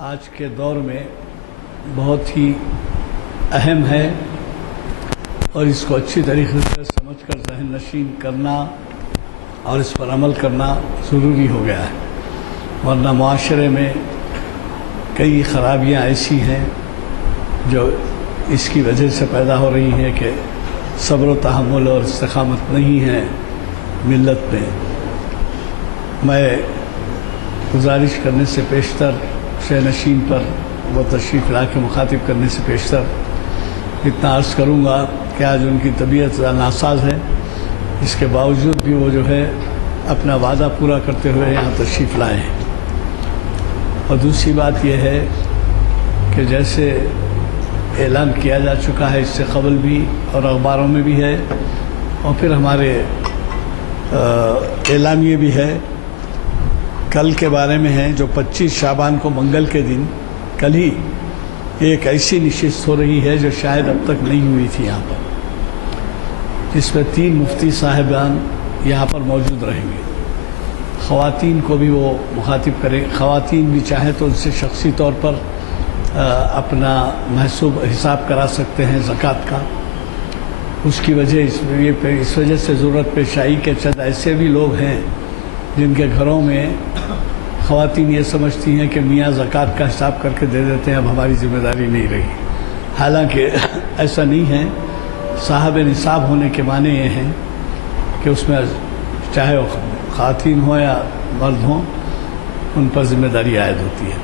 آج کے دور میں بہت ہی اہم ہے اور اس کو اچھی طریقے سے سمجھ کر ذہن نشین کرنا اور اس پر عمل کرنا ضروری ہو گیا ہے، ورنہ معاشرے میں کئی خرابیاں ایسی ہیں جو اس کی وجہ سے پیدا ہو رہی ہیں کہ صبر و تحمل اور استقامت نہیں ہے ملت میں۔ میں گزارش کرنے سے پیشتر شہ نشین پر وہ تشریف لا کے مخاطب کرنے سے پیشتر اتنا عرض کروں گا کہ آج ان کی طبیعت ناساز ہے، اس کے باوجود بھی وہ جو ہے اپنا وعدہ پورا کرتے ہوئے یہاں تشریف لائے ہیں۔ اور دوسری بات یہ ہے کہ جیسے اعلان کیا جا چکا ہے اس سے قبل بھی اور اخباروں میں بھی ہے اور پھر ہمارے اعلامیے بھی ہے، کل کے بارے میں ہے جو 25 شعبان کو منگل کے دن کل ہی ایک ایسی نشست ہو رہی ہے جو شاید اب تک نہیں ہوئی تھی یہاں پر، جس میں 3 مفتی صاحبان یہاں پر موجود رہیں گے۔ خواتین کو بھی وہ مخاطب کریں، خواتین بھی چاہیں تو ان سے شخصی طور پر اپنا محسوب حساب کرا سکتے ہیں زکوٰۃ کا۔ اس کی وجہ اس وجہ سے ضرورت پیش آئی کہ چند ایسے بھی لوگ ہیں جن کے گھروں میں خواتین یہ سمجھتی ہیں کہ میاں زکوٰۃ کا حساب کر کے دے دیتے ہیں، اب ہماری ذمہ داری نہیں رہی، حالانکہ ایسا نہیں ہے۔ صاحب نصاب ہونے کے معنی یہ ہیں کہ اس میں چاہے وہ خواتین ہوں یا مرد ہوں ان پر ذمہ داری عائد ہوتی ہے،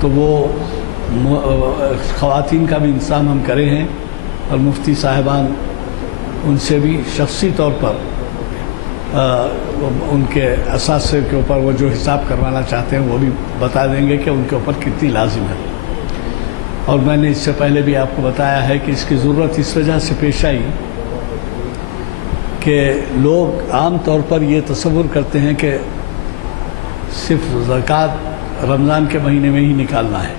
تو وہ خواتین کا بھی انتظام ہم کرے ہیں اور مفتی صاحبان ان سے بھی شخصی طور پر ان کے اثاثے کے اوپر وہ جو حساب کروانا چاہتے ہیں وہ بھی بتا دیں گے کہ ان کے اوپر کتنی لازم ہے۔ اور میں نے اس سے پہلے بھی آپ کو بتایا ہے کہ اس کی ضرورت اس وجہ سے پیش آئی کہ لوگ عام طور پر یہ تصور کرتے ہیں کہ صرف زکوٰۃ رمضان کے مہینے میں ہی نکالنا ہے۔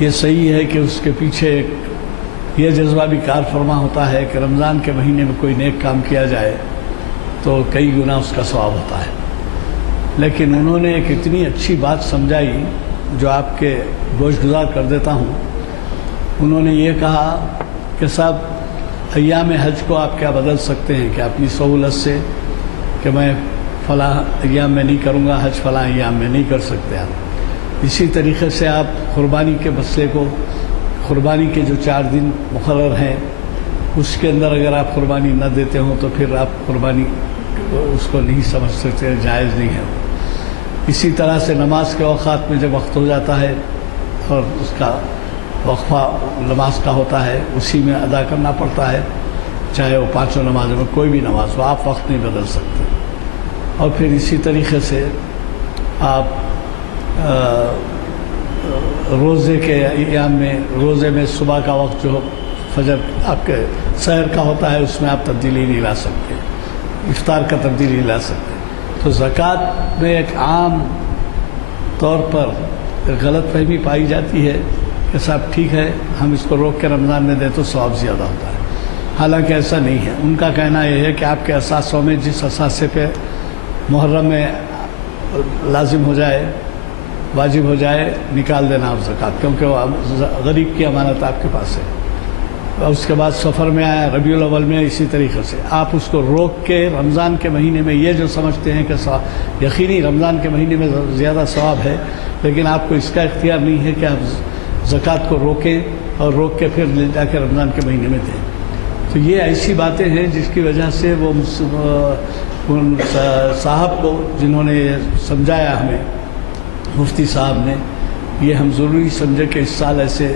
یہ صحیح ہے کہ اس کے پیچھے ایک یہ جذبہ بھی کار فرما ہوتا ہے کہ رمضان کے مہینے میں کوئی نیک کام کیا جائے تو کئی گنا اس کا ثواب ہوتا ہے، لیکن انہوں نے ایک اتنی اچھی بات سمجھائی جو آپ کے گوش گزار کر دیتا ہوں۔ انہوں نے یہ کہا کہ صاحب ایام حج کو آپ کیا بدل سکتے ہیں کہ اپنی سہولت سے کہ میں فلاں ایام میں نہیں کروں گا حج، فلاں ایام میں نہیں کر سکتے آپ۔ اسی طریقے سے آپ قربانی کے مسئلے کو، قربانی کے جو 4 دن مقرر ہیں اس کے اندر اگر آپ قربانی نہ دیتے ہوں تو پھر آپ قربانی اس کو نہیں سمجھ سکتے، جائز نہیں ہے۔ اسی طرح سے نماز کے اوقات میں جب وقت ہو جاتا ہے اور اس کا وقفہ نماز کا ہوتا ہے اسی میں ادا کرنا پڑتا ہے، چاہے وہ 5 نمازوں میں کوئی بھی نماز ہو، آپ وقت نہیں بدل سکتے۔ اور پھر اسی طریقے سے آپ روزے کے ایام میں، روزے میں صبح کا وقت جو فجر آپ کے سحر کا ہوتا ہے اس میں آپ تبدیلی نہیں لا سکتے، افطار کا تبدیلی نہیں لا سکتے۔ تو زکوٰۃ میں ایک عام طور پر غلط فہمی پائی جاتی ہے کہ صاحب ٹھیک ہے ہم اس کو روک کے رمضان میں دیں تو ثواب زیادہ ہوتا ہے، حالانکہ ایسا نہیں ہے۔ ان کا کہنا یہ ہے کہ آپ کے اثاثوں میں جس اثاثے پہ محرم میں لازم ہو جائے، واجب ہو جائے، نکال دینا آپ زکوٰۃ، کیونکہ وہ غریب کی امانت آپ کے پاس ہے۔ اور اس کے بعد سفر میں آیا، ربیع الاول میں، اسی طریقے سے آپ اس کو روک کے رمضان کے مہینے میں یہ جو سمجھتے ہیں کہ یقینی رمضان کے مہینے میں زیادہ ثواب ہے، لیکن آپ کو اس کا اختیار نہیں ہے کہ آپ زکوٰۃ کو روکیں اور روک کے پھر لے جا کے رمضان کے مہینے میں دیں۔ تو یہ ایسی باتیں ہیں جس کی وجہ سے وہ ان صاحب کو جنہوں نے یہ سمجھایا ہمیں، مفتی صاحب نے، یہ ہم ضروری سمجھے کہ اس سال ایسے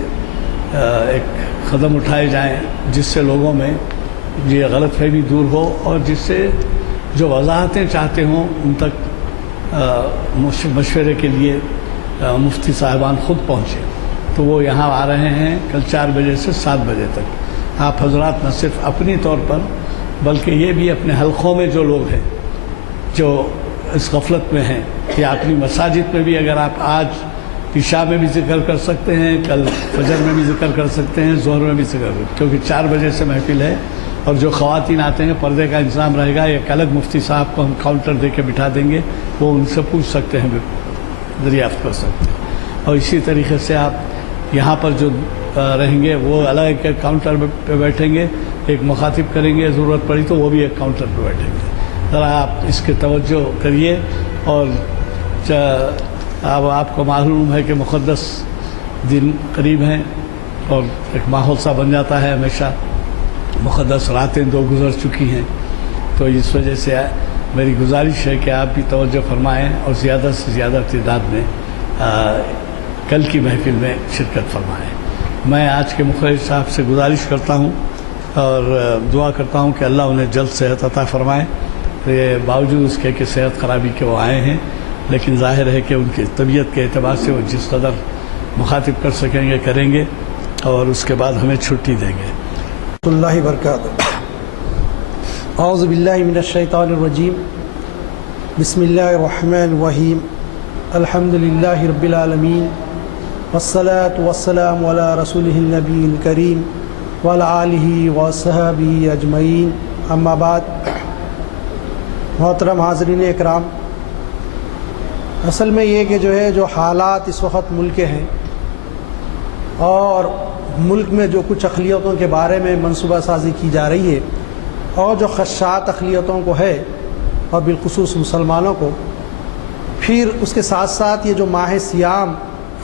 ایک قدم اٹھائے جائیں جس سے لوگوں میں یہ غلط فہمی دور ہو اور جس سے جو وضاحتیں چاہتے ہوں ان تک مشورے کے لیے مفتی صاحبان خود پہنچے۔ تو وہ یہاں آ رہے ہیں کل 4 بجے سے 7 بجے تک۔ آپ حضرات نہ صرف اپنی طور پر بلکہ یہ بھی اپنے حلقوں میں جو لوگ ہیں جو اس غفلت میں ہیں یا اپنی مساجد میں بھی اگر آپ آج عشاء میں بھی ذکر کر سکتے ہیں، کل فجر میں بھی ذکر کر سکتے ہیں، ظہر میں بھی ذکر، کیونکہ 4 بجے سے محفل ہے اور جو خواتین آتے ہیں پردے کا انتظام رہے گا۔ ایک الگ مفتی صاحب کو ہم کاؤنٹر دے کے بٹھا دیں گے، وہ ان سے پوچھ سکتے ہیں، دریافت کر سکتے ہیں۔ اور اسی طریقے سے آپ یہاں پر جو رہیں گے وہ الگ ایک کاؤنٹر پہ بیٹھیں گے، ایک مخاطب کریں گے، ضرورت پڑی تو وہ بھی ایک کاؤنٹر پہ بیٹھیں گے۔ ذرا آپ اس کی توجہ کریے، اور اب آپ کو معلوم ہے کہ مقدس دن قریب ہیں اور ایک ماحول سا بن جاتا ہے، ہمیشہ مقدس راتیں 2 گزر چکی ہیں، تو اس وجہ سے میری گزارش ہے کہ آپ بھی توجہ فرمائیں اور زیادہ سے زیادہ تعداد میں کل کی محفل میں شرکت فرمائیں۔ میں آج کے مخرج صاحب سے گزارش کرتا ہوں اور دعا کرتا ہوں کہ اللہ انہیں جلد صحت عطا فرمائے۔ یہ باوجود اس کے کہ صحت خرابی کے وہ آئے ہیں، لیکن ظاہر ہے کہ ان کی طبیعت کے اعتبار سے وہ جس قدر مخاطب کر سکیں گے کریں گے، اور اس کے بعد ہمیں چھٹی دیں گے۔ اللہ وبرکاتہ۔ اعوذ باللہ من الشیطان الرجیم، بسم اللہ الرحمن الرحیم، الحمد للہ رب العالمین، والصلاة والسلام علی رسولہ النبی الکریم وعلی آلہ وصحبہ اجمعین، اما بعد۔ محترم حاضرین اکرام، اصل میں یہ کہ جو حالات اس وقت ملک کے ہیں، اور ملک میں جو کچھ اقلیتوں کے بارے میں منصوبہ سازی کی جا رہی ہے، اور جو خدشات اقلیتوں کو ہے اور بالخصوص مسلمانوں کو، پھر اس کے ساتھ ساتھ یہ جو ماہ صیام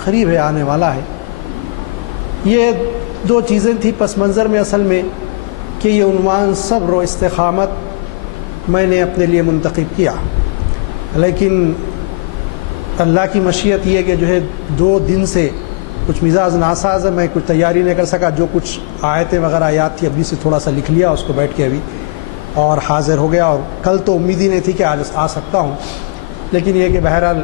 قریب ہے آنے والا ہے، یہ 2 چیزیں تھیں پس منظر میں اصل میں کہ یہ عنوان صبر و استقامت میں نے اپنے لیے منتخب کیا، لیکن اللہ کی مشیت یہ کہ 2 دن سے کچھ مزاج ناساز ہے، میں کچھ تیاری نہیں کر سکا، جو کچھ آیتیں وغیرہ یاد تھی ابھی سے تھوڑا سا لکھ لیا اس کو بیٹھ کے ابھی، اور حاضر ہو گیا۔ اور کل تو امید ہی نہیں تھی کہ آج آ سکتا ہوں، لیکن یہ کہ بہرحال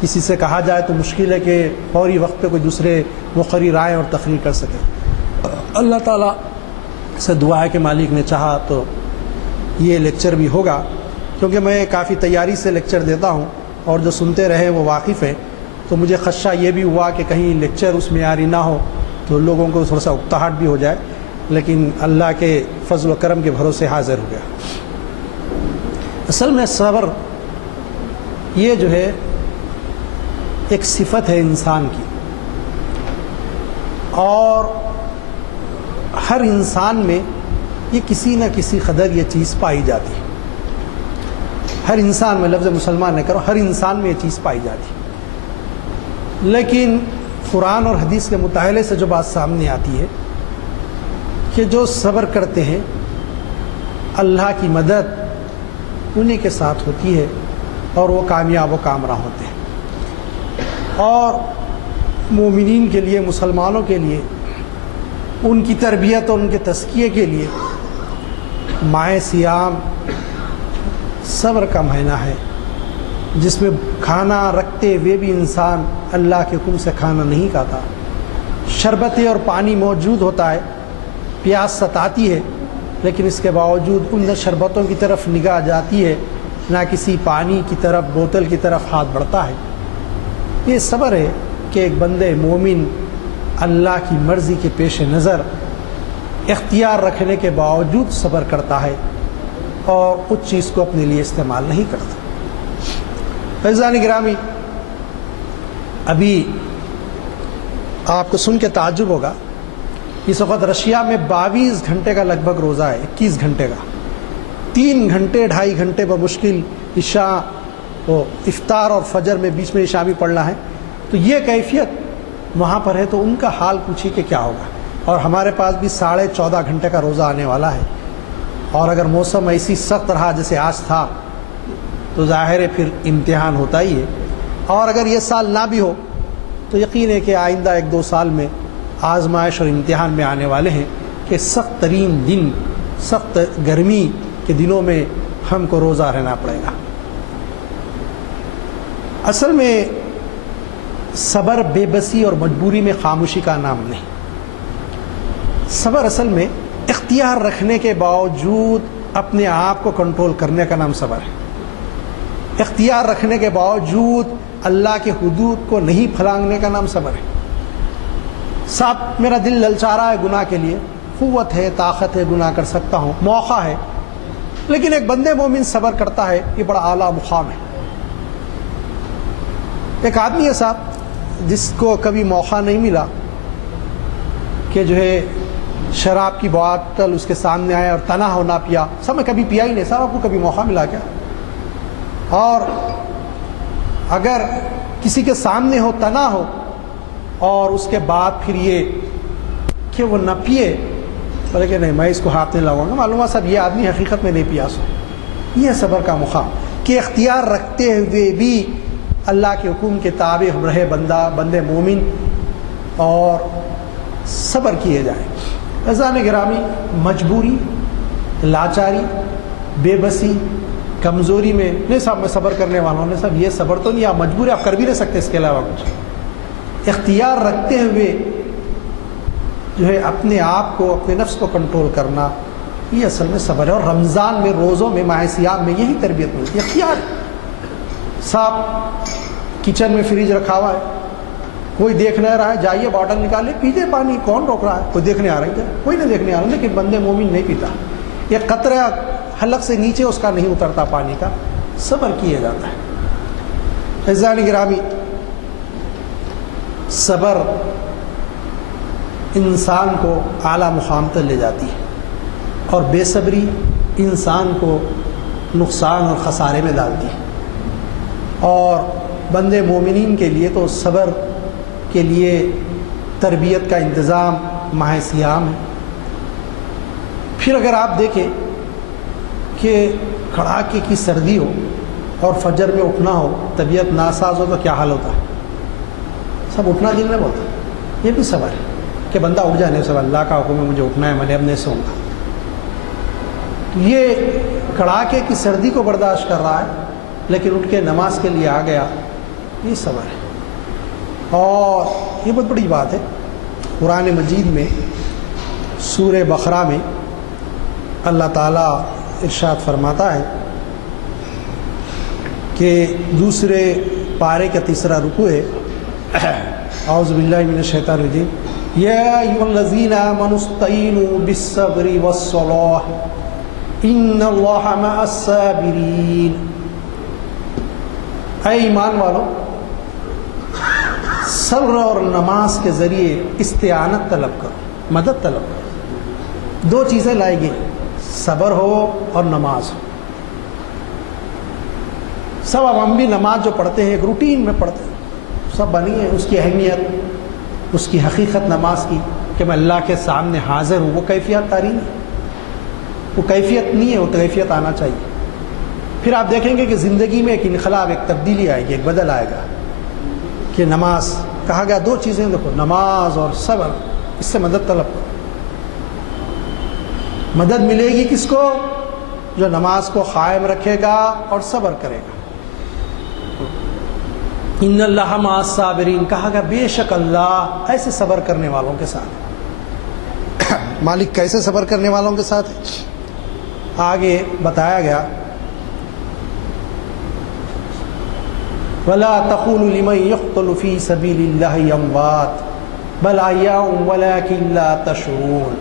کسی سے کہا جائے تو مشکل ہے کہ فوری وقت پہ کوئی دوسرے مقرر آئیں اور تقریر کر سکیں۔ اللہ تعالیٰ سے دعا ہے کہ مالک نے چاہا تو یہ لیکچر بھی ہوگا، کیونکہ میں کافی تیاری سے لیکچر دیتا ہوں، اور جو سنتے رہے وہ واقف ہیں، تو مجھے خدشہ یہ بھی ہوا کہ کہیں لیکچر اس معیاری نہ ہو تو لوگوں کو تھوڑا سا اکتاہٹ بھی ہو جائے، لیکن اللہ کے فضل و کرم کے بھروسے حاضر ہو گیا۔ اصل میں صبر یہ ایک صفت ہے انسان کی، اور ہر انسان میں یہ کسی نہ کسی قدر یہ چیز پائی جاتی ہے۔ ہر انسان میں، لفظ مسلمان نہ کرو، ہر انسان میں یہ چیز پائی جاتی ہے، لیکن قرآن اور حدیث کے مطالعے سے جو بات سامنے آتی ہے کہ جو صبر کرتے ہیں اللہ کی مدد انہی کے ساتھ ہوتی ہے، اور وہ کامیاب و کامراں ہوتے ہیں۔ اور مومنین کے لیے، مسلمانوں کے لیے، ان کی تربیت اور ان کے تزکیے کے لیے ماہ صیام صبر کا مہینہ ہے، جس میں کھانا رکھتے ہوئے بھی انسان اللہ کے حکم سے کھانا نہیں کھاتا، شربتیں اور پانی موجود ہوتا ہے، پیاس ستاتی ہے، لیکن اس کے باوجود ان شربتوں کی طرف نگاہ جاتی ہے، نہ کسی پانی کی طرف، بوتل کی طرف ہاتھ بڑھتا ہے۔ یہ صبر ہے کہ ایک بندے مومن اللہ کی مرضی کے پیش نظر اختیار رکھنے کے باوجود صبر کرتا ہے، اور اس چیز کو اپنے لیے استعمال نہیں کرتا۔ عزیزان گرامی، ابھی آپ کو سن کے تعجب ہوگا، اس وقت رشیا میں 22 گھنٹے کا لگ بھگ روزہ ہے، 21 گھنٹے کا، 3 گھنٹے 2.5 گھنٹے بمشکل عشاء و افطار اور فجر میں بیچ میں عشاء بھی پڑھنا ہے، تو یہ کیفیت وہاں پر ہے، تو ان کا حال پوچھیے کہ کیا ہوگا۔ اور ہمارے پاس بھی 14.5 گھنٹے کا روزہ آنے والا ہے، اور اگر موسم ایسی سخت رہا جیسے آج تھا تو ظاہر ہے پھر امتحان ہوتا ہی ہے، اور اگر یہ سال نہ بھی ہو تو یقین ہے کہ آئندہ 1-2 سال میں آزمائش اور امتحان میں آنے والے ہیں کہ سخت ترین دن، سخت گرمی کے دنوں میں ہم کو روزہ رہنا پڑے گا۔ اصل میں صبر بے بسی اور مجبوری میں خاموشی کا نام نہیں، صبر اصل میں اختیار رکھنے کے باوجود اپنے آپ کو کنٹرول کرنے کا نام صبر ہے، اختیار رکھنے کے باوجود اللہ کے حدود کو نہیں پھلانگنے کا نام صبر ہے۔ صاحب میرا دل للچا رہا ہے گناہ کے لیے، قوت ہے، طاقت ہے، گناہ کر سکتا ہوں، موقع ہے، لیکن ایک بندے مومن صبر کرتا ہے، یہ بڑا اعلیٰ مقام ہے۔ ایک آدمی ہے صاحب، جس کو کبھی موقع نہیں ملا کہ جو ہے شراب کی بوتل اس کے سامنے آئے اور تنہا ہونا پیا، سب میں کبھی پیا ہی نہیں، صاحب آپ کو کبھی موقع ملا کیا؟ اور اگر کسی کے سامنے ہو، تنہا ہو، اور اس کے بعد پھر یہ کہ وہ نہ پیے، بولے کہ نہیں میں اس کو ہاتھ نہیں لگاؤں گا، معلوم ہے صاحب یہ آدمی حقیقت میں نہیں پیا سو. یہ صبر کا مقام کہ اختیار رکھتے ہوئے بھی اللہ کے حکم کے تابع رہے بندے مومن اور صبر کیے جائیں. عزیزان گرامی، مجبوری، لاچاری، بے بسی، کمزوری میں نہیں صاحب میں صبر کرنے والا ہوں، نہیں صاحب یہ صبر تو نہیں، آپ مجبوری آپ کر بھی نہیں سکتے اس کے علاوہ کچھ. اختیار رکھتے ہوئے جو ہے اپنے آپ کو، اپنے نفس کو کنٹرول کرنا، یہ اصل میں صبر ہے. اور رمضان میں، روزوں میں، ماہ سیام میں یہی تربیت ملتی ہے. اختیار صاحب کچن میں فریج رکھا ہوا ہے، کوئی دیکھ نہیں رہا ہے، جائیے باٹل نکالے پیجیے پانی، کون روک رہا ہے؟ کوئی دیکھنے آ رہا ہے؟ کوئی نہیں دیکھنے آ رہا، لیکن بندے مومن نہیں پیتا. یہ قطرہ حلق سے نیچے اس کا نہیں اترتا پانی کا، صبر کیا جاتا ہے. عزیزان گرامی، صبر انسان کو اعلیٰ مقام تک لے جاتی ہے، اور بے صبری انسان کو نقصان اور خسارے میں ڈالتی ہے. اور بندے مومنین کے لیے تو صبر کے لیے تربیت کا انتظام ماہ سیام ہے. پھر اگر آپ دیکھیں کہ کڑاکے کی سردی ہو اور فجر میں اٹھنا ہو، طبیعت ناساز ہو تو کیا حال ہوتا ہے؟ سب اٹھنا دل میں بولتا ہے. یہ بھی صبر ہے کہ بندہ اٹھ جائے، نہیں سب اللہ کا حکم ہے مجھے اٹھنا ہے، میں نے اب نہیں سوؤں گا. یہ کڑاکے کی سردی کو برداشت کر رہا ہے لیکن اٹھ کے نماز کے لیے آ گیا، یہ صبر ہے. اور یہ بہت بڑی بات ہے. قرآن مجید میں سورہ بقرہ میں اللہ تعالیٰ ارشاد فرماتا ہے کہ دوسرے پارے کا تیسرا رکوع ہے، اعوذ باللہ من الشیطان الرجیم، یا ایھا الذین آمنوا استعینوا بالصبر والصلاۃ ان اللہ مع الصابرین. اے ایمان والو، صبر اور نماز کے ذریعے استعانت طلب کرو، مدد طلب کرو. دو چیزیں لائی گئی، صبر ہو اور نماز ہو. سب اب ہم بھی نماز جو پڑھتے ہیں ایک روٹین میں پڑھتے ہیں، سب بنی ہے اس کی اہمیت، اس کی حقیقت نماز کی کہ میں اللہ کے سامنے حاضر ہوں، وہ کیفیت تاری نہیں، وہ کیفیت نہیں ہے، وہ کیفیت آنا چاہیے. پھر آپ دیکھیں گے کہ زندگی میں ایک انقلاب، ایک تبدیلی آئے گی، ایک بدل آئے گا کہ نماز کہا گیا دو چیزیں دیکھو، نماز اور صبر، اس سے مدد طلب کرو. مدد ملے گی کس کو؟ جو نماز کو قائم رکھے گا اور صبر کرے گا. ان اللہ مع الصابرین، کہا گیا بے شک اللہ ایسے صبر کرنے والوں کے ساتھ. مالک کیسے صبر کرنے والوں کے ساتھ ہے؟ آگے بتایا گیا، وَلَا تَقُولُوا لِمَن يُقْتَلُ فِي سَبِيلِ اللَّهِ أَمْوَاتٌ بَلْ أَحْيَاءٌ وَلَٰكِن لَّا تَشْعُرُونَ.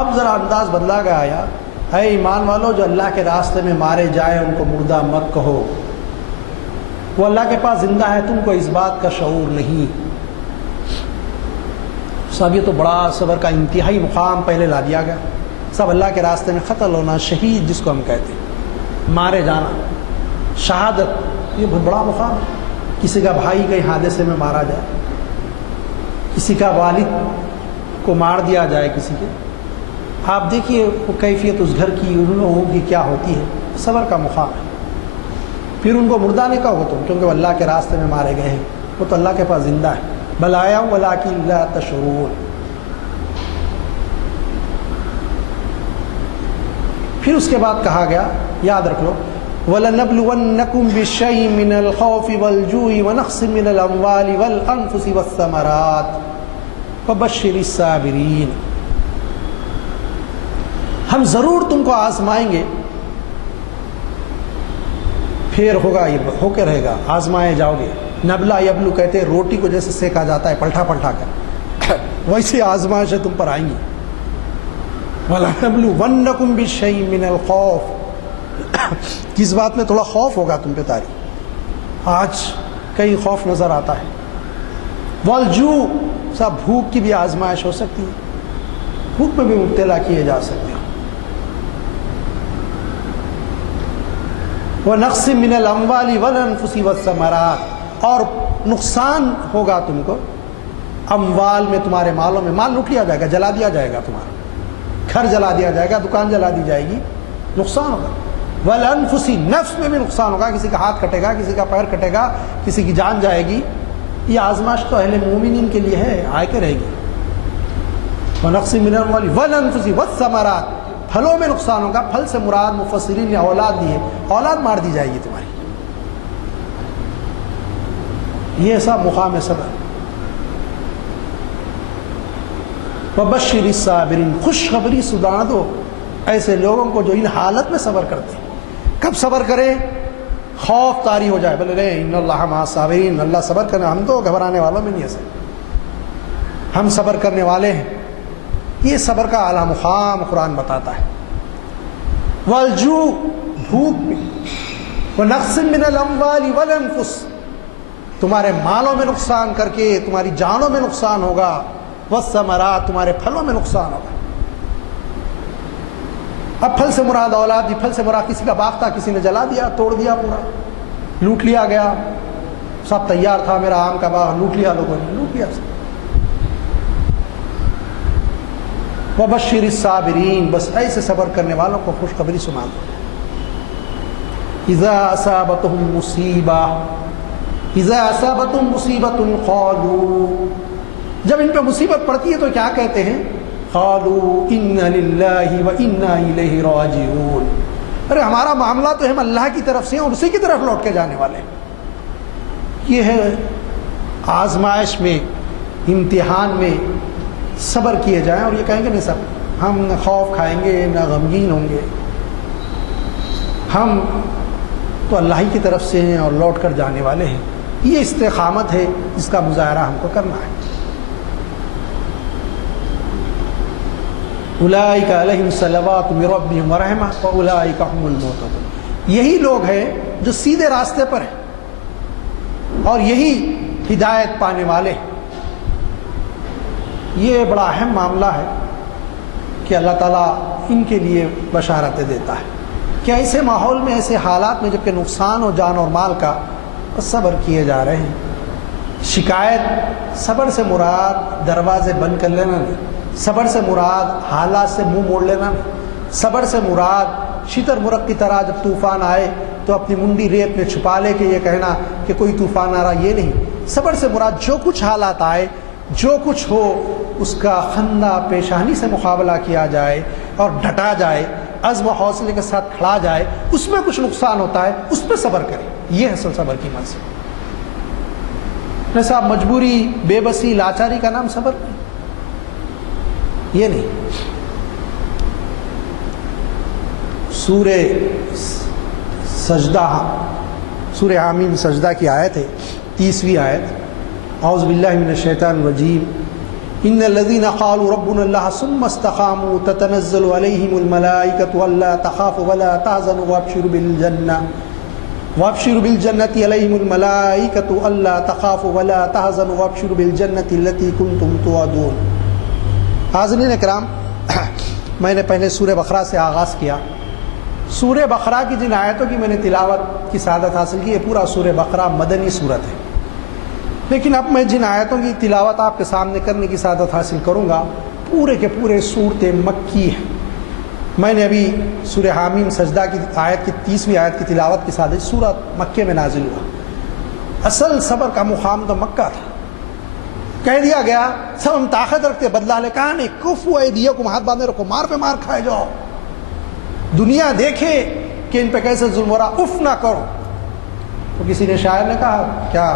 اب ذرا انداز بدلا گیا آیا، اے ایمان والو جو اللہ کے راستے میں مارے جائیں ان کو مردہ مت کہو، وہ اللہ کے پاس زندہ ہے، تم کو اس بات کا شعور نہیں. سب یہ تو بڑا صبر کا انتہائی مقام پہلے لا دیا گیا. سب اللہ کے راستے میں قتل ہونا، شہید جس کو ہم کہتے ہیں، مارے جانا، شہادت، یہ بہت بڑا مقام ہے. کسی کا بھائی کہیں حادثے میں مارا جائے، کسی کا والد کو مار دیا جائے کسی کے، آپ دیکھیے وہ کیفیت اس گھر کی، ان لوگوں کی کیا ہوتی ہے. صبر کا مقام ہے. پھر ان کو مردہ نہیں کہو تم، کیونکہ وہ اللہ کے راستے میں مارے گئے ہیں، وہ تو اللہ کے پاس زندہ ہے. بل آیا ولکن لا تشعرون. پھر اس کے بعد کہا گیا، یاد رکھ لو، وَلَنَبْلُوَنَّكُمْ بِشَيْءٍ مِّنَ الْخَوْفِ وَالْجُوعِ وَنَقْصٍ مِّنَ الْأَمْوَالِ وَالْأَنفُسِ وَالثَّمَرَاتِ وَبَشِّرِ الصَّابِرِينَ. ہم ضرور تم کو آزمائیں گے. پھر ہوگا، یہ ہو کے رہے گا، آزمائے جاؤ گے. نبلا یبلو کہتے ہیں روٹی کو جیسے سیکا جاتا ہے پلٹا پلٹا کر، ویسے آزمائشیں تم پر آئیں گی. وَلَنَبْلُوَنَّكُمْ بِشَيْءٍ مِّنَ الْخَوْفِ، کس بات میں تھوڑا خوف ہوگا تم پہ طاری. آج کئی خوف نظر آتا ہے، والجو، صاحب بھوک کی بھی آزمائش ہو سکتی ہے، بھوک میں بھی مبتلا کیے جا سکتے ہیں. وَنَقْصٍ مِّنَ الْأَمْوَالِ وَالْأَنفُسِ وَالثَّمَرَاتِ، اور نقصان ہوگا تم کو اموال میں، تمہارے مالوں میں. مال لوٹ لیا جائے گا، جلا دیا جائے گا، تمہارا گھر جلا دیا جائے گا، دکان جلا دی جائے گی، نقصان ہوگا. وَالْأَنفُسِ، نفس میں بھی نقصان ہوگا، کسی کا ہاتھ کٹے گا، کسی کا پیر کٹے گا، کسی کی جان جائے گی. یہ آزمائش تو اہل مومنین کے لیے ہے، آئے کے رہے گی. وَنَقْصٍ مِّنَ الْأَمْوَالِ وَالْأَنفُسِ وَالثَّمَرَاتِ، پھلوں میں نقصان ہوگا. پھل سے مراد مفسرین نے اولاد دی ہے، اولاد مار دی جائے گی تمہاری. یہ سب مقام صبر. وَبَشِّرِ الصَّابِرِينَ، خوشخبری سنا دو ایسے لوگوں کو جو ان حالت میں صبر کرتے ہیں. کب صبر کریں؟ خوف طاری ہو جائے، بولے رہے ان اللہ مع الصابرین، اللہ صبر کرنے، ہم تو گھبرانے والوں میں نہیں ہے، ہم صبر کرنے والے ہیں. یہ صبر کا اعلیٰ مقام قرآن بتاتا ہے. والجو، بھوک بھی. وَنَقْصٍ مِّنَ الْأَمْوَالِ وَالْأَنفُسِ، تمہارے مالوں میں نقصان کر کے تمہاری جانوں میں نقصان ہوگا. وَالثَّمَرَاتِ، تمہارے پھلوں میں نقصان ہوگا. اب پھل سے مراد اولاد دی، پھل سے مراد کسی کا باغ تھا، کسی نے جلا دیا، توڑ دیا، پورا لوٹ لیا گیا. سب تیار تھا میرا آم کا باغ، لوٹ لیا لوگوں نے، لوٹ لیا سب. وَبَشِّرِ الصَّابِرِينَ، بس ایسے صبر کرنے والوں کو خوشخبری سنا دو. اِذَا أَصَابَتْهُم مُّصِیبَةٌ، اِذَا أَصَابَتْهُم مُّصِیبَةٌ قَالُوا، جب ان پہ مصیبت پڑتی ہے تو کیا کہتے ہیں؟ قَالُوا إِنَّ لِلَّهِ وَإِنَّا إِلَيْهِ رَاجِعُونَ، ارے ہمارا معاملہ تو ہم اللہ کی طرف سے ہیں اور اسی کی طرف لوٹ کے جانے والے ہیں. یہ ہے آزمائش میں، امتحان میں صبر کیے جائیں. اور یہ کہیں گے نہیں سب ہم نہ خوف کھائیں گے نہ غمگین ہوں گے، ہم تو اللہ ہی کی طرف سے ہیں اور لوٹ کر جانے والے ہیں. یہ استقامت ہے جس کا مظاہرہ ہم کو کرنا ہے. اولئک علیہم صلوات من ربہم ورحمہ واولئک هم المہتدون، یہی لوگ ہیں جو سیدھے راستے پر ہیں اور یہی ہدایت پانے والے ہیں. یہ بڑا اہم معاملہ ہے کہ اللہ تعالیٰ ان کے لیے بشارتیں دیتا ہے کہ ایسے ماحول میں، ایسے حالات میں جب کہ نقصان ہو جان اور مال کا، صبر کیے جا رہے ہیں. شکایت، صبر سے مراد دروازے بند کر لینا نہیں، صبر سے مراد حالات سے منہ موڑ لینا نہیں، صبر سے مراد شتر مرغ کی طرح جب طوفان آئے تو اپنی منڈی ریت میں چھپا لے کے یہ کہنا کہ کوئی طوفان آ رہا، یہ نہیں. صبر سے مراد جو کچھ حالات آئے، جو کچھ ہو، اس کا خندہ پیشانی سے مقابلہ کیا جائے اور ڈٹا جائے، عزم و حوصلے کے ساتھ کھڑا جائے. اس میں کچھ نقصان ہوتا ہے اس پہ صبر کرے. یہ اصل صبر کی منزل. صاحب مجبوری، بے بسی، لاچاری کا نام صبر نہیں، یہ نہیں. سورہ سجدہ، سورہ حامیم سجدہ کی آیت ہے، 30ویں آیت. اعوذ باللہ من الشیطان الرجیم. ان الذين قالوا ربنا الله ثم استقاموا تتنزل عليهم الملائكة الا تخافوا ولا تحزنوا وابشروا بالجنة عليهم الملائكة الا تخافوا ولا تحزنوا وابشروا بالجنة التي كنتم توعدون. حاضرین اکرام، میں نے پہلے سورہ بقرہ سے آغاز کیا. سورہ بقرہ کی جن آیتوں کی میں نے تلاوت کی سعادت حاصل کی، یہ پورا سورہ بقرہ مدنی سورت ہے. لیکن اب میں جن آیتوں کی تلاوت آپ کے سامنے کرنے کی سعادت حاصل کروں گا، پورے کے پورے صورت مکی ہیں. میں نے ابھی سورہ حامیم سجدہ کی آیت کی 30ویں آیت کی تلاوت کی سعادت، سورت مکے میں نازل ہوا. اصل صبر کا مقام تو مکہ تھا. کہہ دیا گیا سب ہم طاقت رکھتے، بدلہ لے. کہا نہیں، کفو ایدیکم، ہاتھ باندھے رکھو، مار پہ مار کھائے جاؤ. دنیا دیکھے کہ ان پہ کیسے ظلم ہو رہا، اف نہ کرو. تو کسی نے شاعر نے کہا کیا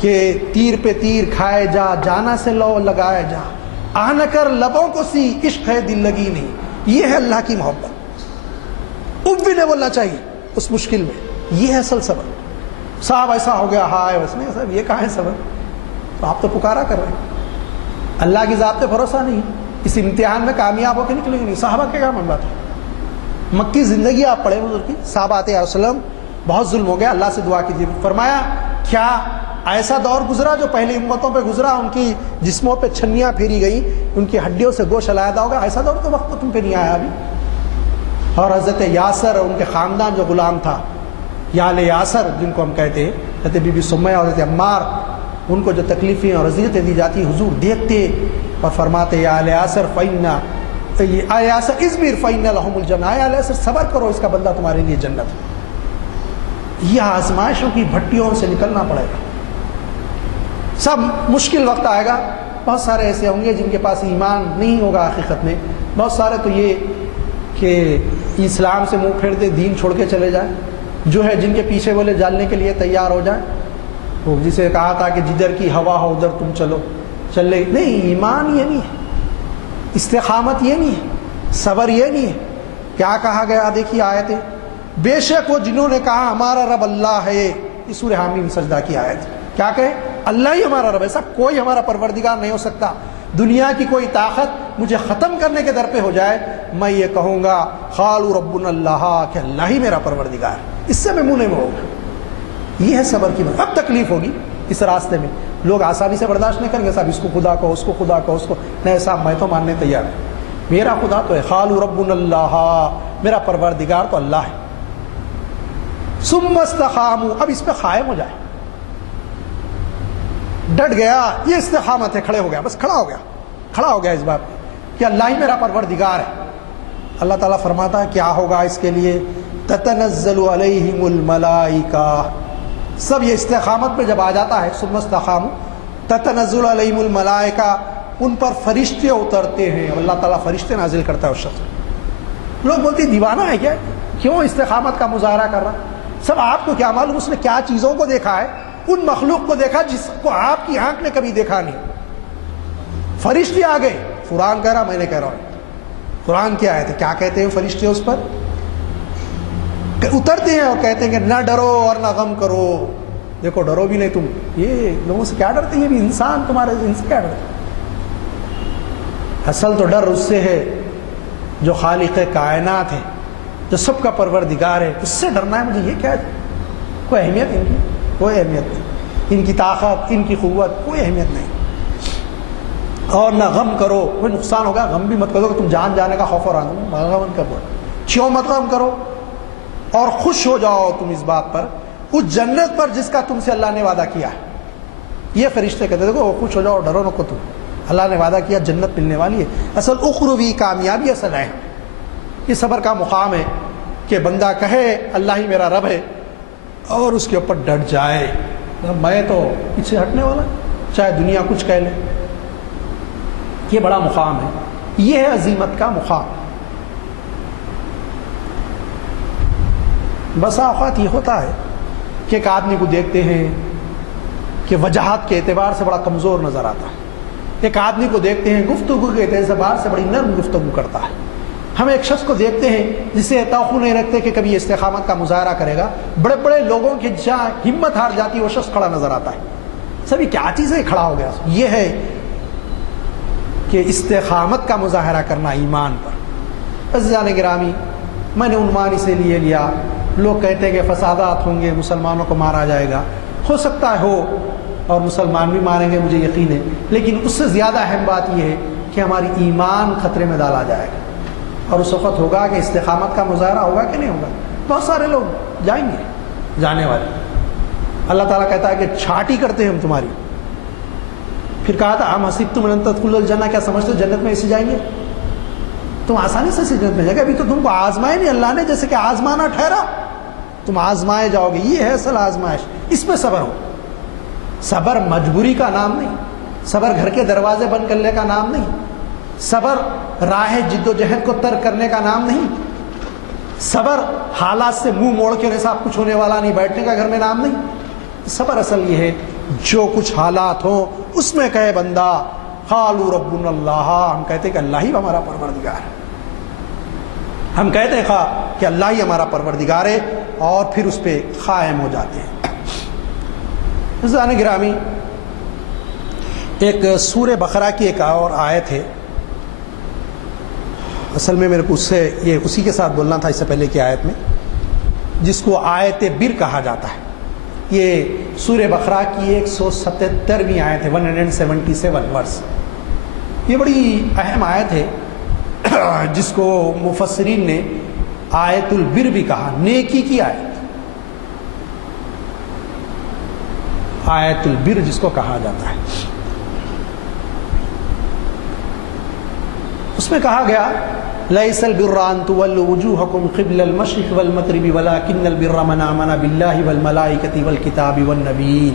کہ تیر پہ تیر کھائے جا، جانا سے لو لگائے جا، آ نہ کر لبوں کو سی، عشق ہے دل لگی نہیں. یہ ہے اللہ کی محبت. اف بھی نہیں بولنا چاہیے اس مشکل میں. یہ ہے اصل صبر. صاحب ایسا ہو گیا، ہائے ویسے نہیں، صاحب یہ کہاں ہے صبر؟ تو آپ تو پکارا کر رہے ہیں. اللہ کی ذات پہ بھروسہ نہیں، اس امتحان میں کامیاب ہو کے نکلیں گے نہیں. صحابہ کے کیا معاملہ تھا؟ مکی زندگی آپ پڑھیں حضور کی، صحابہ علیہ وسلم، بہت ظلم ہو گیا، اللہ سے دعا کیجیے. فرمایا کیا ایسا دور گزرا جو پہلی امتوں پہ گزرا، ان کی جسموں پہ چھنیاں پھیری گئیں، ان کی ہڈیوں سے گوشت علیحدہ ہوگا، ایسا دور تو وقت تم پہ نہیں آیا ابھی۔ اور حضرت یاسر اور ان کے خاندان جو غلام تھا، یال یاسر جن کو ہم کہتے ہیں، حضرت بی بی سمیہ اور حضرت عمار، ان کو جو تکلیفیں اور اذیتیں دی جاتی ہیں حضور دیکھتے اور فرماتے یا آل یاسر فإنا اے یاسر اصبر فإن لهم الجنہ، اے آل یاسر صبر کرو، اس کا بدلہ تمہارے لیے جنت ہے۔ یہ آزمائشوں کی بھٹیوں سے نکلنا پڑے گا، سب مشکل وقت آئے گا۔ بہت سارے ایسے ہوں گے جن کے پاس ایمان نہیں ہوگا حقیقت میں، بہت سارے تو یہ کہ اسلام سے منہ پھیر دے، دین چھوڑ کے چلے جائیں، جو ہے جن کے پیچھے بولے جالنے کے لیے تیار ہو جائیں۔ وہ جسے کہا تھا کہ جدھر کی ہوا ہو ادھر تم چلو، چلے نہیں۔ ایمان یہ نہیں ہے، استقامت یہ نہیں ہے، صبر یہ نہیں ہے۔ کیا کہا گیا دیکھیے آیتیں، بے شک وہ جنہوں نے کہا ہمارا رب اللہ ہے، یہ سورہ حامیم سجدہ کی آیت، کیا کہے؟ اللہ ہی ہمارا رب ہے، سب کوئی ہمارا پروردگار نہیں ہو سکتا۔ دنیا کی کوئی طاقت مجھے ختم کرنے کے در پہ ہو جائے، میں یہ کہوں گا قالوا ربنا اللہ، کہ اللہ ہی میرا پروردگار ہے، اس سے میں منہ نہیں موڑوں گا۔ یہ ہے صبر کی بات۔ اب تکلیف ہوگی اس راستے میں، لوگ آسانی سے برداشت نہیں کریں گے، صاحب اس کو خدا کہو، اس کو خدا کہو، اس کو نہیں صاحب میں تو ماننے تیار ہوں، میرا خدا تو ہے، قالوا ربنا اللہ، میرا پروردگار تو اللہ ہے۔ ثم استقاموا، اب اس پہ قائم ہو جائے، ڈٹ گیا، یہ استقامت ہے، کھڑے ہو گیا، بس کھڑا ہو گیا اس بات پہ کہ اللہ ہی میرا پروردگار ہے۔ اللہ تعالیٰ فرماتا ہے کیا ہوگا اس کے لیے، تتنزل علیہم الملائکہ، سب یہ استقامت پہ جب آ جاتا ہے، ثم استقاموا تتنزل علیہم الملائکہ، ان پر فرشتے اترتے ہیں، اللہ تعالیٰ فرشتے نازل کرتا ہے اس شخص۔ لوگ بولتے ہیں دیوانہ ہے کیا، کیوں استقامت کا مظاہرہ کر رہا؟ سب آپ کو کیا معلوم اس نے کیا چیزوں کو دیکھا ہے، ان مخلوق کو دیکھا جس کو آپ کی آنکھ نے کبھی دیکھا نہیں۔ فرشتے آ گئے، قرآن کہہ رہا، میں نے کہہ رہا ہوں، قرآن کیا آیت ہے، کیا کہتے ہیں فرشتے اس پر؟ اترتے ہیں اور کہتے ہیں کہ نہ ڈرو اور نہ غم کرو۔ دیکھو ڈرو بھی نہیں تم، یہ لوگوں سے کیا ڈرتے ہیں، یہ بھی انسان، تمہارے ان سے کیا ڈرتے؟ اصل تو ڈر اس سے ہے جو خالق کائنات ہے، جو سب کا پروردگار ہے، اس سے ڈرنا ہے مجھے۔ یہ کیا ہے، کوئی اہمیت ان کی، کوئی اہمیت نہیں، ان کی طاقت، ان کی قوت، کوئی اہمیت نہیں۔ اور نہ غم کرو، کوئی نقصان ہوگا غم بھی مت کرو کہ تم جان جانے کا خوف اور غم کرو، کیوں مت غم کرو، اور خوش ہو جاؤ تم اس بات پر، اس جنت پر جس کا تم سے اللہ نے وعدہ کیا ہے۔ یہ فرشتے کہتے دیکھو خوش ہو جاؤ، ڈرو نہ کو، تم اللہ نے وعدہ کیا جنت ملنے والی ہے۔ اصل اخروی کامیابی اصل ہے، یہ صبر کا مقام ہے کہ بندہ کہے اللہ ہی میرا رب ہے اور اس کے اوپر ڈٹ جائے، میں تو پیچھے ہٹنے والا، چاہے دنیا کچھ کہہ لے۔ یہ بڑا مقام ہے، یہ ہے عظیمت کا مقام۔ بسا اوقات یہ ہوتا ہے کہ ایک آدمی کو دیکھتے ہیں کہ وجاہت کے اعتبار سے بڑا کمزور نظر آتا ہے، ایک آدمی کو دیکھتے ہیں گفتگو کے اعتبار سے بڑی نرم گفتگو کرتا ہے۔ ہم ایک شخص کو دیکھتے ہیں جسے توقع نہیں رکھتے کہ کبھی استقامت کا مظاہرہ کرے گا، بڑے بڑے لوگوں کی جہاں ہمت ہار جاتی ہے وہ شخص کھڑا نظر آتا ہے، سبھی کیا چیز ہے کھڑا ہو گیا۔ یہ ہے کہ استقامت کا مظاہرہ کرنا ایمان پر۔ عزیزان گرامی، میں نے عنوان اسے لیے لیا، لوگ کہتے ہیں کہ فسادات ہوں گے، مسلمانوں کو مارا جائے گا، ہو سکتا ہے ہو، اور مسلمان بھی ماریں گے، مجھے یقین ہے، لیکن اس سے زیادہ اہم بات یہ ہے کہ ہماری ایمان خطرے میں ڈالا جائے گا، اور اس وقت ہوگا کہ استقامت کا مظاہرہ ہوگا کہ نہیں ہوگا۔ بہت سارے لوگ جائیں گے، جانے والے، اللہ تعالیٰ کہتا ہے کہ چھاٹی کرتے ہیں ہم تمہاری۔ پھر کہا تھا ہم حسبتم ان تدخلوا الجنہ، کیا سمجھتے ہو جنت میں ایسے جائیں گے؟ تم آسانی سے جنت میں جائے گا، ابھی تو تم کو آزمائے نہیں اللہ نے، جیسے کہ آزمانا ٹھہرا، تم آزمائے جاؤ گے، یہ ہے اصل آزمائش، اس پہ صبر ہو۔ صبر مجبوری کا نام نہیں، صبر گھر کے دروازے بند کرنے کا نام نہیں، صبر راہ جد و جہد کو ترک کرنے کا نام نہیں، صبر حالات سے منہ موڑ کے صاحب کچھ ہونے والا نہیں بیٹھنے کا گھر میں نام نہیں۔ صبر اصل یہ ہے جو کچھ حالات ہوں اس میں کہے بندہ قالوا ربنا اللہ، ہم کہتے ہیں کہ اللہ ہی ہمارا پروردگار ہے، ہم کہتے ہیں کہ اللہ ہی ہمارا پروردگار ہے، اور پھر اس پہ قائم ہو جاتے ہیں۔ عزیزان گرامی، ایک سورہ بقرہ کی ایک اور آیت ہے، اصل میں میرے کو اس سے یہ اسی کے ساتھ بولنا تھا اس سے پہلے کی آیت میں، جس کو آیت بر کہا جاتا ہے۔ یہ سورہ بقرہ کی 177ویں آیت ہے، 177 ورس۔ یہ بڑی اہم آیت ہے جس کو مفسرین نے آیت البر بھی کہا، نیکی کی آیت، آیت البر جس کو کہا جاتا ہے۔ اس میں کہا گیا لیس البر ان تولوا وجوهکم قبل المشرق والمغرب ولكن البر من آمن بالله والملائکة والکتاب والنبیین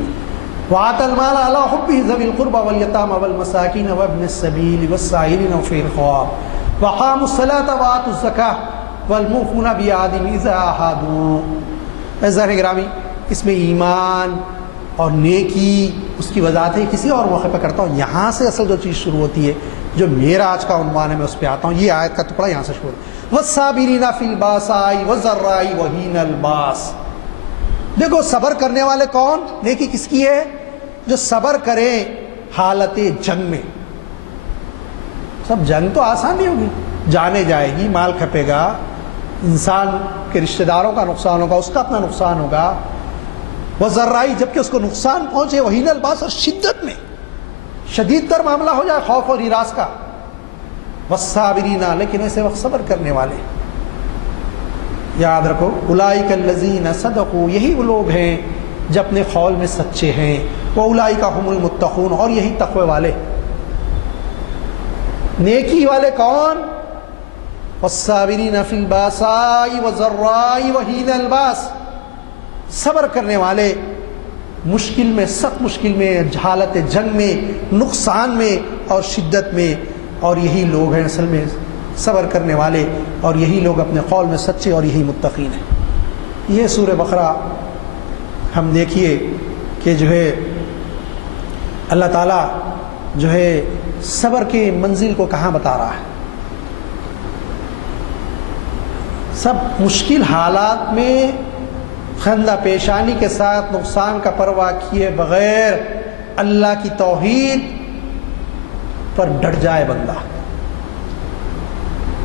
وآتى المال على حبه ذوي القربى واليتامى والمساکین وابن السبیل والسائلین وفي الرقاب وأقاموا الصلاة وآتوا الزکاة والموفون بعهدهم إذا عاهدوا۔ عزیزان گرامی، اس میں ایمان اور نیکی اس کی وضاحت ہے، کسی اور موقع پہ کرتا ہوں۔ یہاں سے اصل جو چیز شروع ہوتی ہے، جو میرا آج کا عنوان ہے، میں اس پہ آتا ہوں۔ یہ آیت کا ٹکڑا یہاں سے شروع ہے، والصابرین فی الباساء والضراء وحین الباس۔ دیکھو صبر کرنے والے کون، نیکی کس کی ہے؟ جو صبر کرے حالت جنگ میں۔ سب جنگ تو آسان نہیں ہوگی، جانے جائے گی، مال کھپے گا، انسان کے رشتہ داروں کا نقصان ہوگا، اس کا اپنا نقصان ہوگا۔ وزرائی، جبکہ اس کو نقصان پہنچے، وحین الباس، اور شدت میں شدید تر معاملہ ہو جائے، خوف اور ہراس کا۔ والصابرین، لیکن ایسے وقت صبر کرنے والے، یاد رکھو، اولئک الذین صدقوا، یہی وہ لوگ ہیں جو اپنے قول میں سچے ہیں، واولئک هم المتقون، اور یہی تقوی والے۔ نیکی والے کون؟ والصابرین فی الباساء والضراء وحین الباس، صبر کرنے والے مشکل میں، سخت مشکل میں، حالت جنگ میں، نقصان میں اور شدت میں، اور یہی لوگ ہیں اصل میں صبر کرنے والے، اور یہی لوگ اپنے قول میں سچے، اور یہی متقین ہیں۔ یہ سورہ بقرہ ہم دیکھیے کہ جو ہے اللہ تعالیٰ جو ہے صبر کے منزل کو کہاں بتا رہا ہے۔ سب مشکل حالات میں خندہ پیشانی کے ساتھ، نقصان کا پرواہ کیے بغیر اللہ کی توحید پر ڈٹ جائے بندہ۔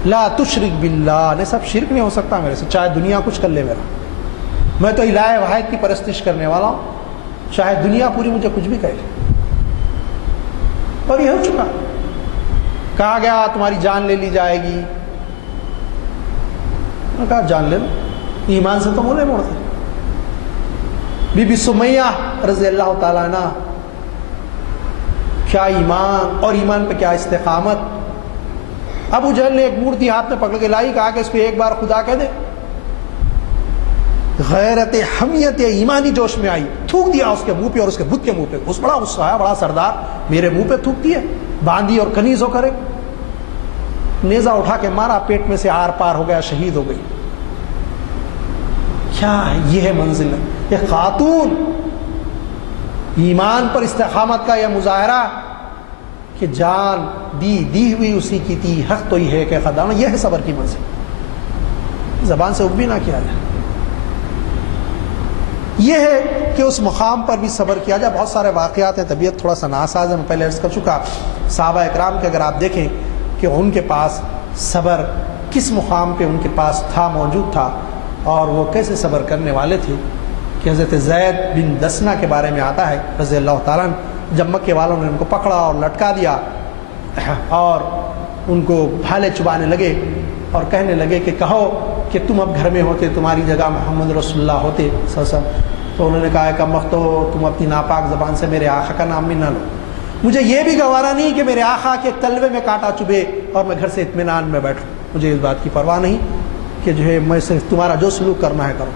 لا تشرک باللہ، نہیں، سب شرک نہیں ہو سکتا میرے سے، چاہے دنیا کچھ کر لے میرا، میں تو الہ واحد کی پرستش کرنے والا ہوں، چاہے دنیا پوری مجھے کچھ بھی کہے۔ اور یہ ہو چکا، کہا گیا تمہاری جان لے لی جائے گی، میں کہا جان لے لو، ایمان سے تو منہ نہیں موڑتے۔ بی بی سمیہ رضی اللہ تعالیٰ عنہ، کیا ایمان، اور ایمان پہ کیا استقامت۔ ابو جہل نے ایک مورتی ہاتھ میں پکڑ کے لائی، کہا کہ اس پہ ایک بار خدا کہہ دے، غیرت حمیت ایمانی جوش میں آئی، تھوک دیا اس کے منہ پہ اور اس کے بت کے منہ پہ۔ اس بڑا غصہ آیا، بڑا سردار، میرے منہ پہ تھوکتی ہے، باندھی اور کنیز ہو کر نیزہ اٹھا کے مارا، پیٹ میں سے آر پار ہو گیا، شہید ہو گئی۔ کیا یہ ہے منزل؟ یہ خاتون ایمان پر استقامت کا یہ مظاہرہ کہ جان دی ہوئی اسی کی تھی، حق تو یہ ہے کہ خدا، یہ ہے صبر کی منزل، زبان سے بھی نہ کیا جائے۔ یہ ہے کہ اس مقام پر بھی صبر کیا جائے۔ بہت سارے واقعات ہیں، طبیعت تھوڑا سا ناساز ہے، میں پہلے عرض کر چکا، صحابہ اکرام کے اگر آپ دیکھیں کہ ان کے پاس صبر کس مقام پہ ان کے پاس تھا، موجود تھا، اور وہ کیسے صبر کرنے والے تھے، کہ حضرت زید بن دسنا کے بارے میں آتا ہے رضی اللہ تعالیٰ عنہ، جب مکے والوں نے ان کو پکڑا اور لٹکا دیا اور ان کو بھالے چبانے لگے اور کہنے لگے کہ کہو کہ تم اب گھر میں ہوتے، تمہاری جگہ محمد رسول اللہ ہوتے صلی اللہ علیہ وسلم، تو انہوں نے کہا کہ وقت تو تم اپنی ناپاک زبان سے میرے آقا کا نام بھی نہ لو، مجھے یہ بھی گوارا نہیں کہ میرے آقا کے تلوے میں کانٹا چبھے اور میں گھر سے اطمینان میں بیٹھوں، مجھے اس بات کی پرواہ نہیں کہ جو ہے میں صرف تمہارا جو سلوک کرنا ہے کرو۔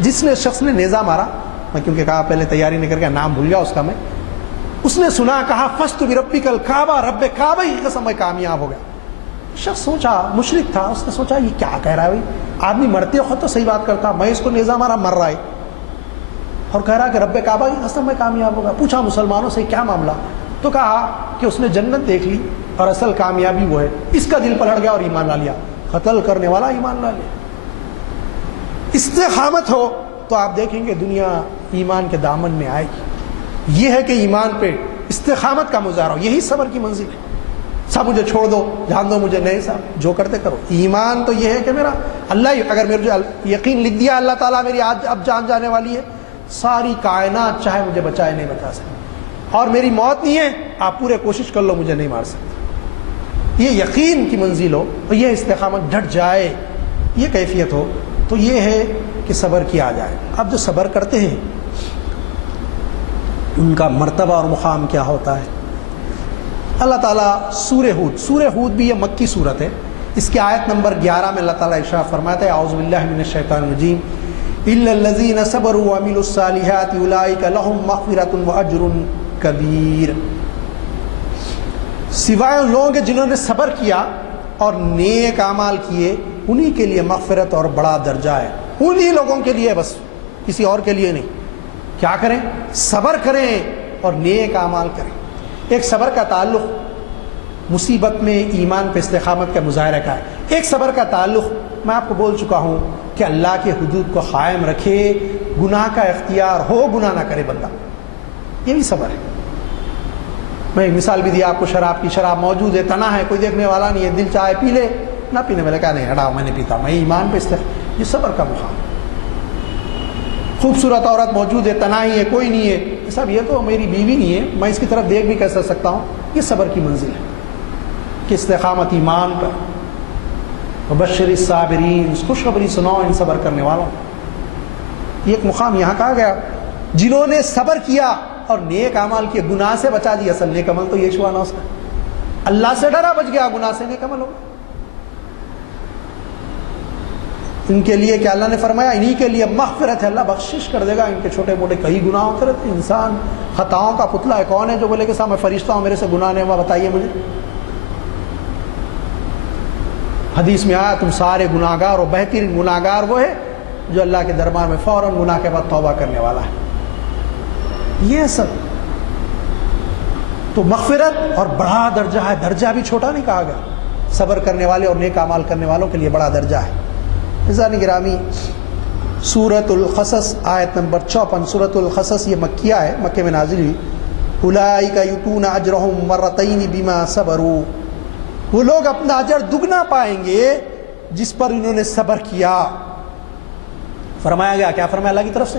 جس نے شخص نے نیزہ مارا، میں کیونکہ کہا پہلے تیاری نہیں کر کے نام بھول گیا اس کا، میں اس نے سنا، کہا فَسْتُ بِرَبِّكَ الْكَعْبَةَ، رب کعبہ کی قسم میں کامیاب ہو گیا۔ شخص سوچا، مشرک تھا، اس نے سوچا یہ کیا کہہ رہا ہے بھائی، آدمی مرتے وقت تو صحیح بات کرتا، میں اس کو نیزہ مارا مر رہا ہے اور کہہ رہا کہ رب کعبہ کی قسم میں کامیاب ہوگا۔ پوچھا مسلمانوں سے کیا معاملہ، تو کہا کہ اس نے جنت دیکھ لی اور اصل کامیابی وہ ہے، اس کا دل پلٹ گیا اور ایمان لا لیا۔ قتل کرنے والا ایمان لا لیا۔ استقامت ہو تو آپ دیکھیں گے دنیا ایمان کے دامن میں آئے گی۔ یہ ہے کہ ایمان پہ استقامت کا مظاہرہ ہو، یہی صبر کی منزل ہے۔ سب مجھے چھوڑ دو، جان دو مجھے، نہیں صاحب جو کرتے کرو۔ ایمان تو یہ ہے کہ میرا اللہ، اگر میرے جو یقین لکھ دیا اللہ تعالیٰ میری آج اب جان جانے والی ہے، ساری کائنات چاہے مجھے بچائے نہیں بچا سکتی، اور میری موت نہیں ہے، آپ پورے کوشش کر لو مجھے نہیں مار سکتے۔ یہ یقین کی منزل ہو، اور یہ استقامت، ڈٹ جائے، یہ کیفیت ہو، تو یہ ہے کہ صبر کیا جائے۔ اب جو صبر کرتے ہیں ان کا مرتبہ اور مقام کیا ہوتا ہے؟ اللہ تعالیٰ سورہ ہود بھی یہ مکی صورت ہے، اس کی آیت نمبر 11 میں اللہ تعالیٰ ارشاد فرماتا ہے اعوذ باللہ من الشیطان الرجیم الا الذین صبروا وعملوا الصالحات اولئک لهم مغفرۃ واجر کبیر، سوائے ان لوگوں کے جنہوں نے صبر کیا اور نیک اعمال کیے، انہی کے لیے مغفرت اور بڑا درجہ ہے، انہی لوگوں کے لیے، بس کسی اور کے لیے نہیں۔ کیا کریں؟ صبر کریں اور نیک اعمال کریں۔ ایک صبر کا تعلق مصیبت میں ایمان پہ استقامت کا مظاہرہ کا ہے، ایک صبر کا تعلق میں آپ کو بول چکا ہوں کہ اللہ کے حدود کو قائم رکھے، گناہ کا اختیار ہو، گناہ نہ کرے بندہ، یہ بھی صبر ہے۔ میں ایک مثال بھی دیا آپ کو شراب کی، شراب موجود ہے، تنا ہے، کوئی دیکھنے والا نہیں ہے، دل چاہے پی لے، نہ پینے والے کہا نہیں ہٹاؤ میں نہیں پیتا، میں ایمان پہ یہ صبر کا مقام۔ خوبصورت عورت موجود ہے، تنا ہی ہے، کوئی نہیں ہے، صاحب یہ تو میری بیوی نہیں ہے، میں اس کی طرف دیکھ بھی کیسے سکتا ہوں، یہ صبر کی منزل ہے کہ استقامت ایمان پر۔ وبشر الصابرین، خوشخبری سناؤ ان صبر کرنے والوں۔ یہ ایک مقام یہاں کہا گیا جنہوں نے صبر کیا اور نیک اعمال کیے، گناہ سے بچا دیا۔ اصل نیک عمل تو یہ شوانہ اس کا، اللہ سے ڈرا بچ گیا، گناہ سے نیک عمل ہوگا۔ ان کے لیے کیا اللہ نے فرمایا، انہی کے لیے مغفرت ہے، اللہ بخشش کر دے گا۔ ان کے چھوٹے موٹے کئی گناہ ہوتے رہتے ہیں، انسان خطاؤں کا پتلا ہے، کون ہے جو بولے کہ صاحب میں فرشتہ ہوں میرے سے گناہ نہیں ہوا، بتائیے مجھے۔ حدیث میں آیا تم سارے گناہ گار، اور بہترین گناہ گار وہ ہے جو اللہ کے دربار میں فوراً گناہ کے بعد توبہ کرنے والا ہے۔ یہ سب تو مغفرت اور بڑا درجہ ہے، درجہ بھی چھوٹا نہیں کہا گیا، صبر کرنے والے اور نیک اعمال کرنے والوں کے لیے بڑا درجہ ہے۔ عزیزان گرامی، سورۃ القصص آیت نمبر 54، سورۃ القصص یہ مکیہ ہے، مکے میں نازل ہوئی۔ اولئک یؤتون اجرهم مرتین بما صبروا، وہ لوگ اپنا اجر دگنا پائیں گے جس پر انہوں نے صبر کیا۔ فرمایا گیا، کیا فرمایا اللہ کی طرف سے؟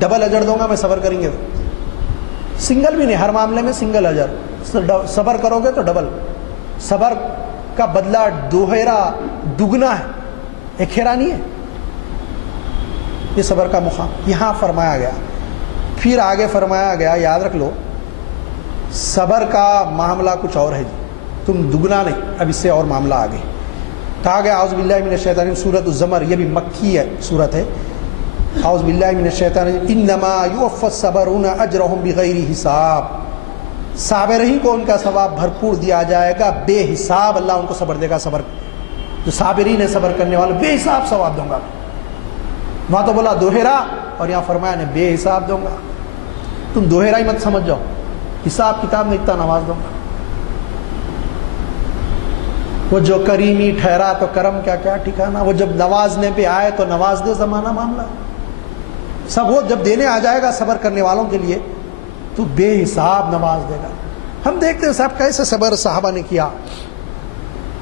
ڈبل اجر دوں گا میں صبر کریں گے تو، سنگل بھی نہیں، ہر معاملے میں سنگل اجر، صبر کرو گے تو ڈبل۔ صبر کا بدلہ دوہرا دگنا ہے، ایک ہیرا نہیں ہے۔ یہ صبر کا مقام یہاں فرمایا گیا۔ پھر آگے فرمایا گیا، یاد رکھ لو، صبر کا معاملہ کچھ اور ہے جی، تم دگنا نہیں، اب اس سے اور معاملہ آگے کہا گیا۔ اعوذ باللہ من الشیطان، سورۃ الزمر، یہ بھی مکی ہے صورت ہے۔ اعوذ باللہ من الشیطان، انما یوفی الصابرون اجرهم بغیر حساب، صابرین کو ان کا ثواب بھرپور دیا جائے گا، بے حساب اللہ ان کو صبر دے گا۔ صبر جو صابرین ہے، صبر کرنے والے، بے حساب ثواب دوں گا۔ وہاں تو بولا دوہرا، اور یہاں فرمایا نے بے حساب دوں گا۔ تم دوہرا ہی مت سمجھ جاؤ، حساب کتاب میں اتنا نواز دوں گا۔ وہ جو کریمی ٹھہرا تو کرم کیا کیا ٹھکانا، وہ جب نوازنے پہ آئے تو نواز دے، زمانہ معاملہ سب وہ جب دینے آ جائے گا صبر کرنے والوں کے لیے تو بے حساب نواز دے گا۔ ہم دیکھتے ہیں صاحب کیسے صبر صحابہ نے کیا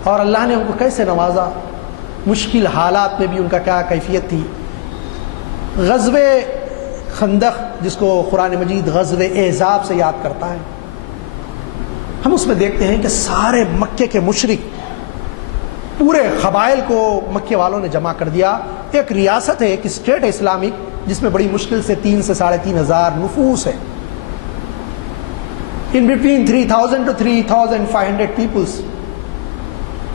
اور اللہ نے ان کو کیسے نوازا، مشکل حالات میں بھی ان کا کیا کیفیت تھی۔ غزوہ خندق، جس کو قرآن مجید غزوہ احزاب سے یاد کرتا ہے، ہم اس میں دیکھتے ہیں کہ سارے مکے کے مشرک، پورے قبائل کو مکے والوں نے جمع کر دیا۔ ایک ریاست ہے، ایک اسٹیٹ ہے اسلامک، جس میں بڑی مشکل سے 3 سے 3.5 ہزار نفوس ہے۔ ان بٹوین 3000 to 3500 پیپلز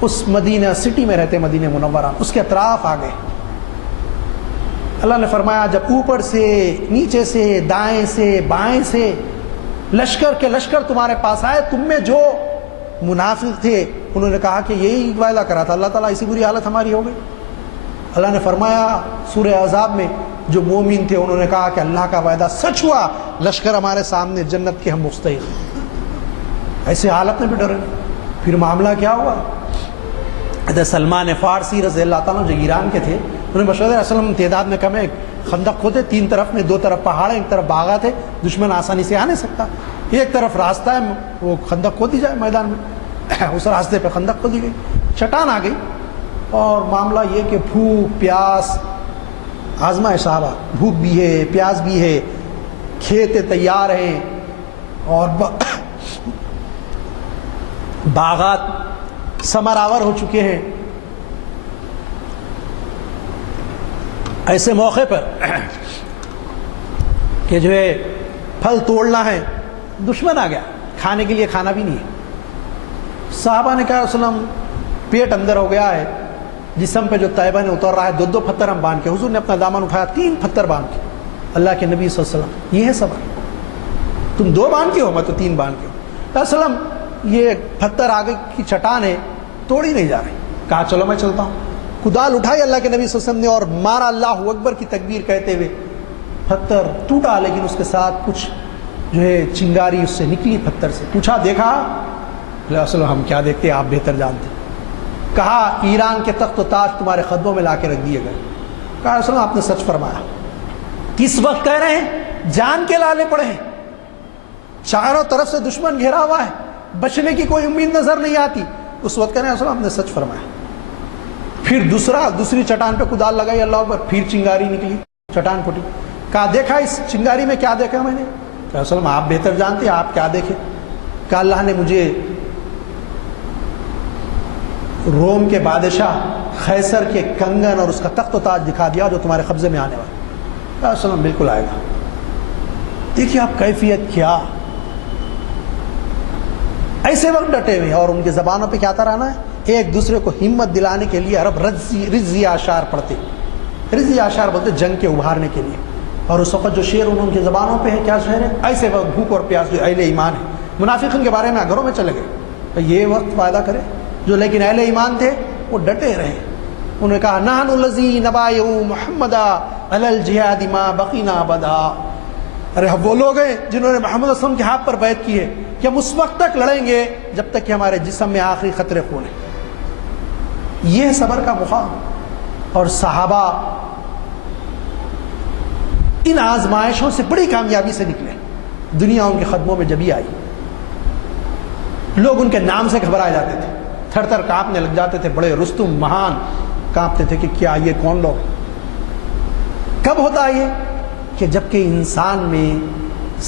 اس مدینہ سٹی میں رہتے، مدینہ منورہ، اس کے اطراف آ گئے۔ اللہ نے فرمایا جب اوپر سے، نیچے سے، دائیں سے، بائیں سے لشکر کے لشکر تمہارے پاس آئے، تم میں جو منافق تھے انہوں نے کہا کہ یہی وعدہ کرا تھا اللہ تعالیٰ، اسی بری حالت ہماری ہو گئی۔ اللہ نے فرمایا سورہ احزاب میں، جو مومن تھے انہوں نے کہا کہ اللہ کا وعدہ سچ ہوا، لشکر ہمارے سامنے، جنت کے ہم مستحق۔ ایسے حالت میں بھی ڈرے۔ پھر معاملہ کیا ہوا؟ حضرت سلمان فارسی رضی اللہ تعالیٰ جو ایران کے تھے، انہوں نے مشورہ اسلم تعداد میں کم ہے، خندق کھودے، 3 طرف میں، 2 طرف پہاڑ ہے، ایک طرف باغات ہے، دشمن آسانی سے آ نہیں سکتا، ایک طرف راستہ ہے، وہ خندق کھودی جائے میدان میں، اس راستے پہ خندق کھودی گئی، چٹان آ گئی، اور معاملہ یہ کہ بھوک پیاس آزمائش صحابہ، بھوک بھی ہے، پیاس بھی ہے، کھیت تیار ہیں اور باغات ثمرآور ہو چکے ہیں. ایسے موقع پر کہ جو ہے پھل توڑنا ہے، دشمن آ گیا، کھانے کے لیے کھانا بھی نہیں ہے. صحابہ نے کہا رسول اللہ پیٹ اندر ہو گیا ہے، جسم پہ جو طیبہ نے اتر رہا ہے، 2 پتھر ہم باندھ کے. حضور نے اپنا دامن اٹھایا، 3 پتھر باندھ کے. اللہ کے نبی صلی اللہ علیہ وسلم، یہ ہے صبر. تم 2 باندھ کے ہو، میں تو 3 باندھ کے ہوں. وسلم یہ پتھر آگے کی چٹان ہے، توڑی نہیں جا رہی. کہا چلو میں چلتا ہوں. کدال اٹھائی اللہ کے نبی صلی اللہ علیہ وسلم نے اور مارا اللہ اکبر کی تکبیر کہتے ہوئے. پتھر ٹوٹا لیکن اس کے ساتھ کچھ جو ہے چنگاری اس سے نکلی پتھر سے. پوچھا دیکھا؟ اللہ وسلم ہم کیا دیکھتے، آپ بہتر جانتے. کہا ایران کے تخت و تاج تمہارے قدموں میں لا کے رکھ دیے گئے. کہا رسول اللہ آپ نے سچ فرمایا. کس وقت کہہ رہے ہیں؟ جان کے لالے پڑے ہیں، چاروں طرف سے دشمن گھیرا ہوا ہے، بچنے کی کوئی امید نظر نہیں آتی. اس وقت کہہ رہے ہیں رسول اللہ آپ نے سچ فرمایا. پھر دوسری چٹان پہ کدال لگائی اللہ اکبر، پھر چنگاری نکلی، چٹان پھٹی. کہا دیکھا اس چنگاری میں کیا دیکھا میں نے؟ کہا رسول اللہ آپ بہتر جانتے ہیں، آپ کیا دیکھے؟ کہا اللہ نے مجھے روم کے بادشاہ خیسر کے کنگن اور اس کا تخت و تاج دکھا دیا جو تمہارے قبضے میں آنے والا. کہا رسول اللہ بالکل آئے گا. دیکھیے آپ کیفیت کیا، ایسے وقت ڈٹے ہوئے. اور ان کی زبانوں پہ کیا ترانہ ہے؟ ایک دوسرے کو ہمت دلانے کے لیے عرب رضی اشعار پڑھتے. رضی اشعار بولتے جنگ کے ابھارنے کے لیے. اور اس وقت جو شعر ان کی زبانوں پہ ہے، کیا شعر ہے؟ ایسے وقت بھوک اور پیاس جو اہل ایمان ہے، منافقین کے بارے میں گھروں میں چلے گئے، یہ وقت فائدہ کرے. جو لیکن اہل ایمان تھے وہ ڈٹے رہے. انہوں نے کہا نحن الذی نبایع محمدا علی الجہاد ما بقینا ابدا. ارے وہ لوگ ہیں جنہوں نے محمد صلی اللہ علیہ وسلم کے ہاتھ پر بیعت کی ہے کہ ہم اس وقت تک لڑیں گے جب تک کہ ہمارے جسم میں آخری قطرے خون ہے. یہ ہے صبر کا مقام. اور صحابہ ان آزمائشوں سے بڑی کامیابی سے نکلے. دنیا ان کے قدموں میں جبھی آئی. لوگ ان کے نام سے گھبرائے جاتے تھے، تھر تھر کانپنے لگ جاتے تھے. بڑے رستم مہان کانپتے تھے کہ کیا یہ کون لوگ. کب ہوتا ہے یہ؟ کہ جب کہ انسان میں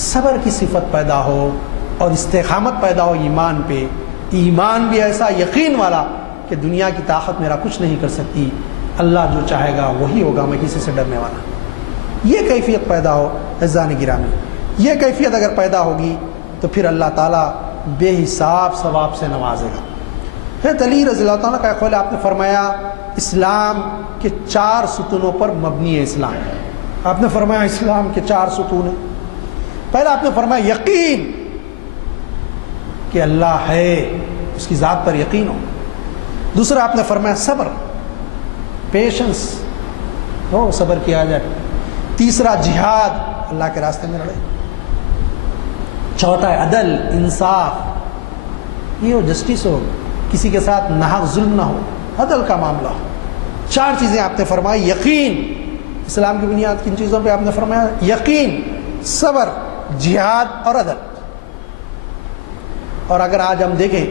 صبر کی صفت پیدا ہو اور استقامت پیدا ہو ایمان پہ. ایمان بھی ایسا یقین والا کہ دنیا کی طاقت میرا کچھ نہیں کر سکتی، اللہ جو چاہے گا وہی ہوگا، میں کسی سے ڈرنے والا. یہ کیفیت پیدا ہو عزیزان گرامی، یہ کیفیت اگر پیدا ہوگی تو پھر اللہ تعالیٰ بے حساب ثواب سے نوازے گا. حضرت علی رضی اللہ تعالیٰ کا قول، آپ نے فرمایا اسلام کے 4 ستونوں پر مبنی ہے اسلام. آپ نے فرمایا اسلام کے 4 ستون ہیں. پہلا آپ نے فرمایا یقین کہ اللہ ہے، اس کی ذات پر یقین ہو. دوسرا آپ نے فرمایا صبر، پیشنس ہو، صبر کیا جائے. تیسرا جہاد، اللہ کے راستے میں لڑے. چوتھا ہے عدل، انصاف، یہ ہو جسٹس ہو، کسی کے ساتھ ناحق ظلم نہ ہو، عدل کا معاملہ ہو. 4 چیزیں آپ نے فرمائی. یقین، اسلام کی بنیاد کن چیزوں پہ آپ نے فرمایا؟ یقین، صبر، جہاد اور عدل. اور اگر آج ہم دیکھیں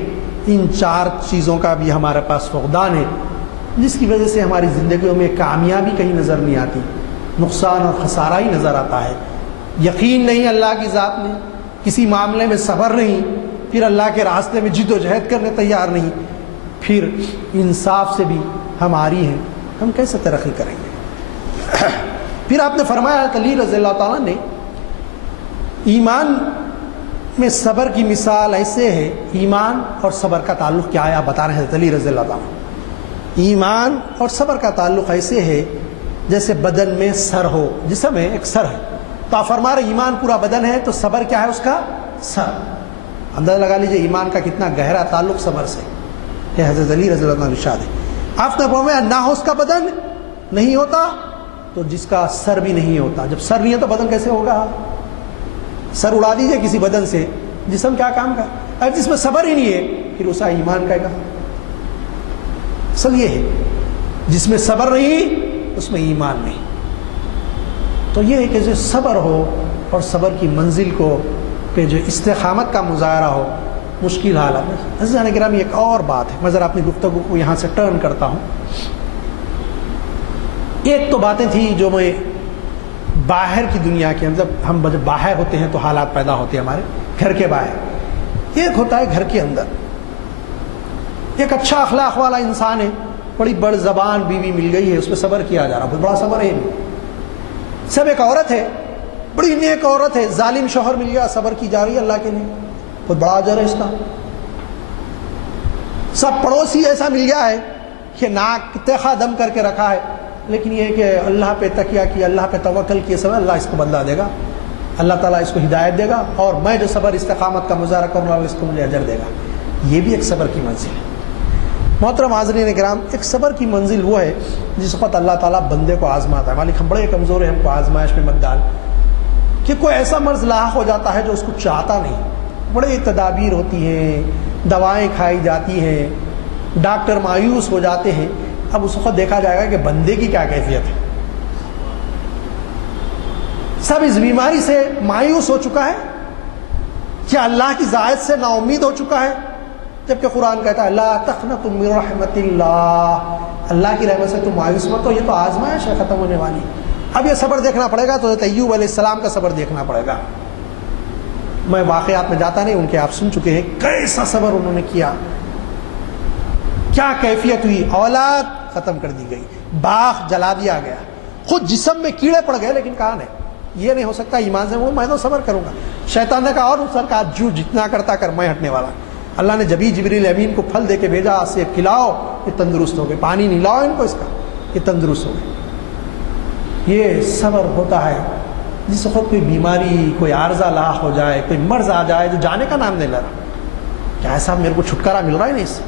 ان 4 چیزوں کا بھی ہمارے پاس فقدان ہے، جس کی وجہ سے ہماری زندگیوں میں کامیابی کہیں نظر نہیں آتی، نقصان اور خسارہ ہی نظر آتا ہے. یقین نہیں اللہ کی ذات میں، کسی معاملے میں صبر نہیں، پھر اللہ کے راستے میں جد و جہد کرنے تیار نہیں، پھر انصاف سے بھی ہم عاری ہیں، ہم کیسے ترقی کریں گے؟ پھر آپ نے فرمایا علی رضی اللہ تعالیٰ نے ایمان میں صبر کی مثال ایسے ہے. ایمان اور صبر کا تعلق کیا ہے آپ بتا رہے ہیں علی رضی اللہ تعالیٰ. ایمان اور صبر کا تعلق ایسے ہے جیسے بدن میں سر ہو، جسم ہے ایک سر ہے، تو آپ فرما رہے ایمان پورا بدن ہے تو صبر کیا ہے؟ اس کا سر. اندازہ لگا لیجئے ایمان کا کتنا گہرا تعلق صبر سے. یہ حضرت علی رضی اللہ عنہ ارشاد ہے. آپ نے فرمایا نہ ہو اس کا بدن نہیں ہوتا تو جس کا سر بھی نہیں ہوتا. جب سر نہیں ہے تو بدن کیسے ہوگا؟ سر اڑا دیجئے کسی بدن سے، جسم کیا کام کا؟ اگر جس میں صبر ہی نہیں ہے پھر اسا ایمان کا کہا. اصل یہ ہے جس میں صبر نہیں اس میں ایمان نہیں. تو یہ ہے کہ جو صبر ہو اور صبر کی منزل کو پہ جو استقامت کا مظاہرہ ہو مشکل حالات میں. عزیزان گرامی ایک اور بات ہے، میں ذرا اپنی گفتگو کو یہاں سے ٹرن کرتا ہوں. ایک تو باتیں تھیں جو میں باہر کی دنیا کے اندر، ہم جب باہر ہوتے ہیں تو حالات پیدا ہوتے ہیں ہمارے گھر کے باہر، ایک ہوتا ہے گھر کے اندر۔ ایک اچھا اخلاق والا انسان ہے، بڑی بڑ زبان بیوی مل گئی ہے، اس پہ صبر کیا جا رہا، بہت بڑا صبر ہے۔ سب ایک عورت ہے، بڑی نیک عورت ہے، ظالم شوہر مل گیا، صبر کی جا رہی ہے اللہ کے لیے، بہت بڑا اجر ہے اس کا۔ سب پڑوسی ایسا مل گیا ہے کہ ناک تیخا دم کر کے رکھا ہے، لیکن یہ کہ اللہ پہ تکیہ کیا، اللہ پہ توکل کیے، سب اللہ اس کو بدلہ دے گا، اللہ تعالیٰ اس کو ہدایت دے گا، اور میں جو صبر استقامت کا مظاہرہ کروں گا اس کو مجھے اجر دے گا۔ یہ بھی ایک صبر کی منزل ہے۔ محترم حاضرین کرام، ایک صبر کی منزل وہ ہے جس وقت اللہ تعالیٰ بندے کو آزماتا ہے۔ مالک ہم بڑے کمزور ہیں، ہم کو آزمائش میں مت ڈال، کہ کوئی ایسا مرض لاحق ہو جاتا ہے جو اس کو چاہتا نہیں، بڑے تدابیر ہوتی ہیں، دوائیں کھائی جاتی ہیں، ڈاکٹر مایوس ہو جاتے ہیں۔ اب اس وقت دیکھا جائے گا کہ بندے کی کیا کیفیت ہے۔ سب اس بیماری سے مایوس ہو چکا ہے، کیا اللہ کی ذات سے نا امید ہو چکا ہے، جبکہ قرآن کہتا ہے لا تقنطوا من رحمت اللہ، اللہ کی رحمت سے تم مایوس مت ہو، یہ تو آزمائش ہے ختم ہونے والی۔ اب یہ صبر دیکھنا پڑے گا، تو حضرت ایوب علیہ السلام کا صبر دیکھنا پڑے گا۔ میں واقعات میں جاتا نہیں، ان کے آپ سن چکے ہیں، کیسا صبر انہوں نے کیا، کیا کیفیت ہوئی۔ اولاد ختم کر دی گئی، باغ جلا دیا گیا، خود جسم میں کیڑے پڑ گئے، لیکن کہا نہیں یہ نہیں ہو سکتا ایمان سے، وہ میں تو صبر کروں گا۔ شیطان نے کہا اور سر کا جو جتنا کرتا کر، میں ہٹنے والا۔ اللہ نے جبھی جبریل امین کو پھل دے کے بھیجا، سیب کھلاؤ یہ تندرست ہو گئے، پانی نہیں لاؤ ان کو اس کا، یہ تندرست ہو گئے۔ یہ صبر ہوتا ہے جس وقت کوئی بیماری، کوئی عارضہ لاحق ہو جائے، کوئی مرض آ جائے جو جانے کا نام نہیں لے رہا، کیا ایسا میرے کو چھٹکارا مل رہا ہے نہیں اس سے،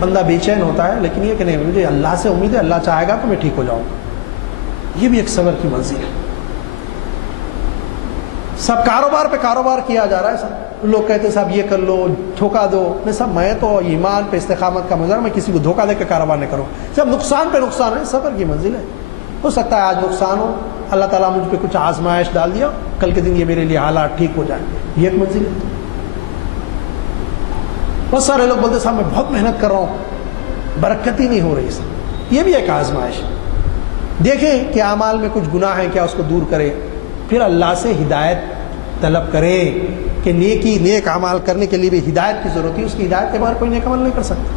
بندہ بے چین ہوتا ہے، لیکن یہ کہ نہیں مجھے اللہ سے امید ہے، اللہ چاہے گا تو میں ٹھیک ہو جاؤں گا۔ یہ بھی ایک صبر کی منزل ہے۔ سب کاروبار پہ کاروبار کیا جا رہا ہے، سب لوگ کہتے ہیں صاحب یہ کر لو، دھوکہ دو، نہیں صاحب میں تو ایمان پہ استقامت کا مظاہرہ، میں کسی کو دھوکہ دے کے کاروبار نہیں کروں، سب نقصان پہ نقصان ہے، صبر کی منزل ہے۔ ہو سکتا ہے آج نقصان ہو، اللہ تعالیٰ مجھ پہ کچھ آزمائش ڈال دیا، کل کے دن یہ میرے لیے حالات ٹھیک ہو جائیں، یہ ایک منزل ہے۔ بہت سارے لوگ بولتے صاحب میں بہت محنت کر رہا ہوں، برکت ہی نہیں ہو رہی، یہ بھی ایک آزمائش ہے۔ دیکھیں کہ اعمال میں کچھ گناہ ہیں کیا، اس کو دور کرے، پھر اللہ سے ہدایت طلب کرے کہ نیک اعمال کرنے کے لیے بھی ہدایت کی ضرورت ہے، اس کی ہدایت کے بغیر کوئی نیک عمل نہیں کر سکتا،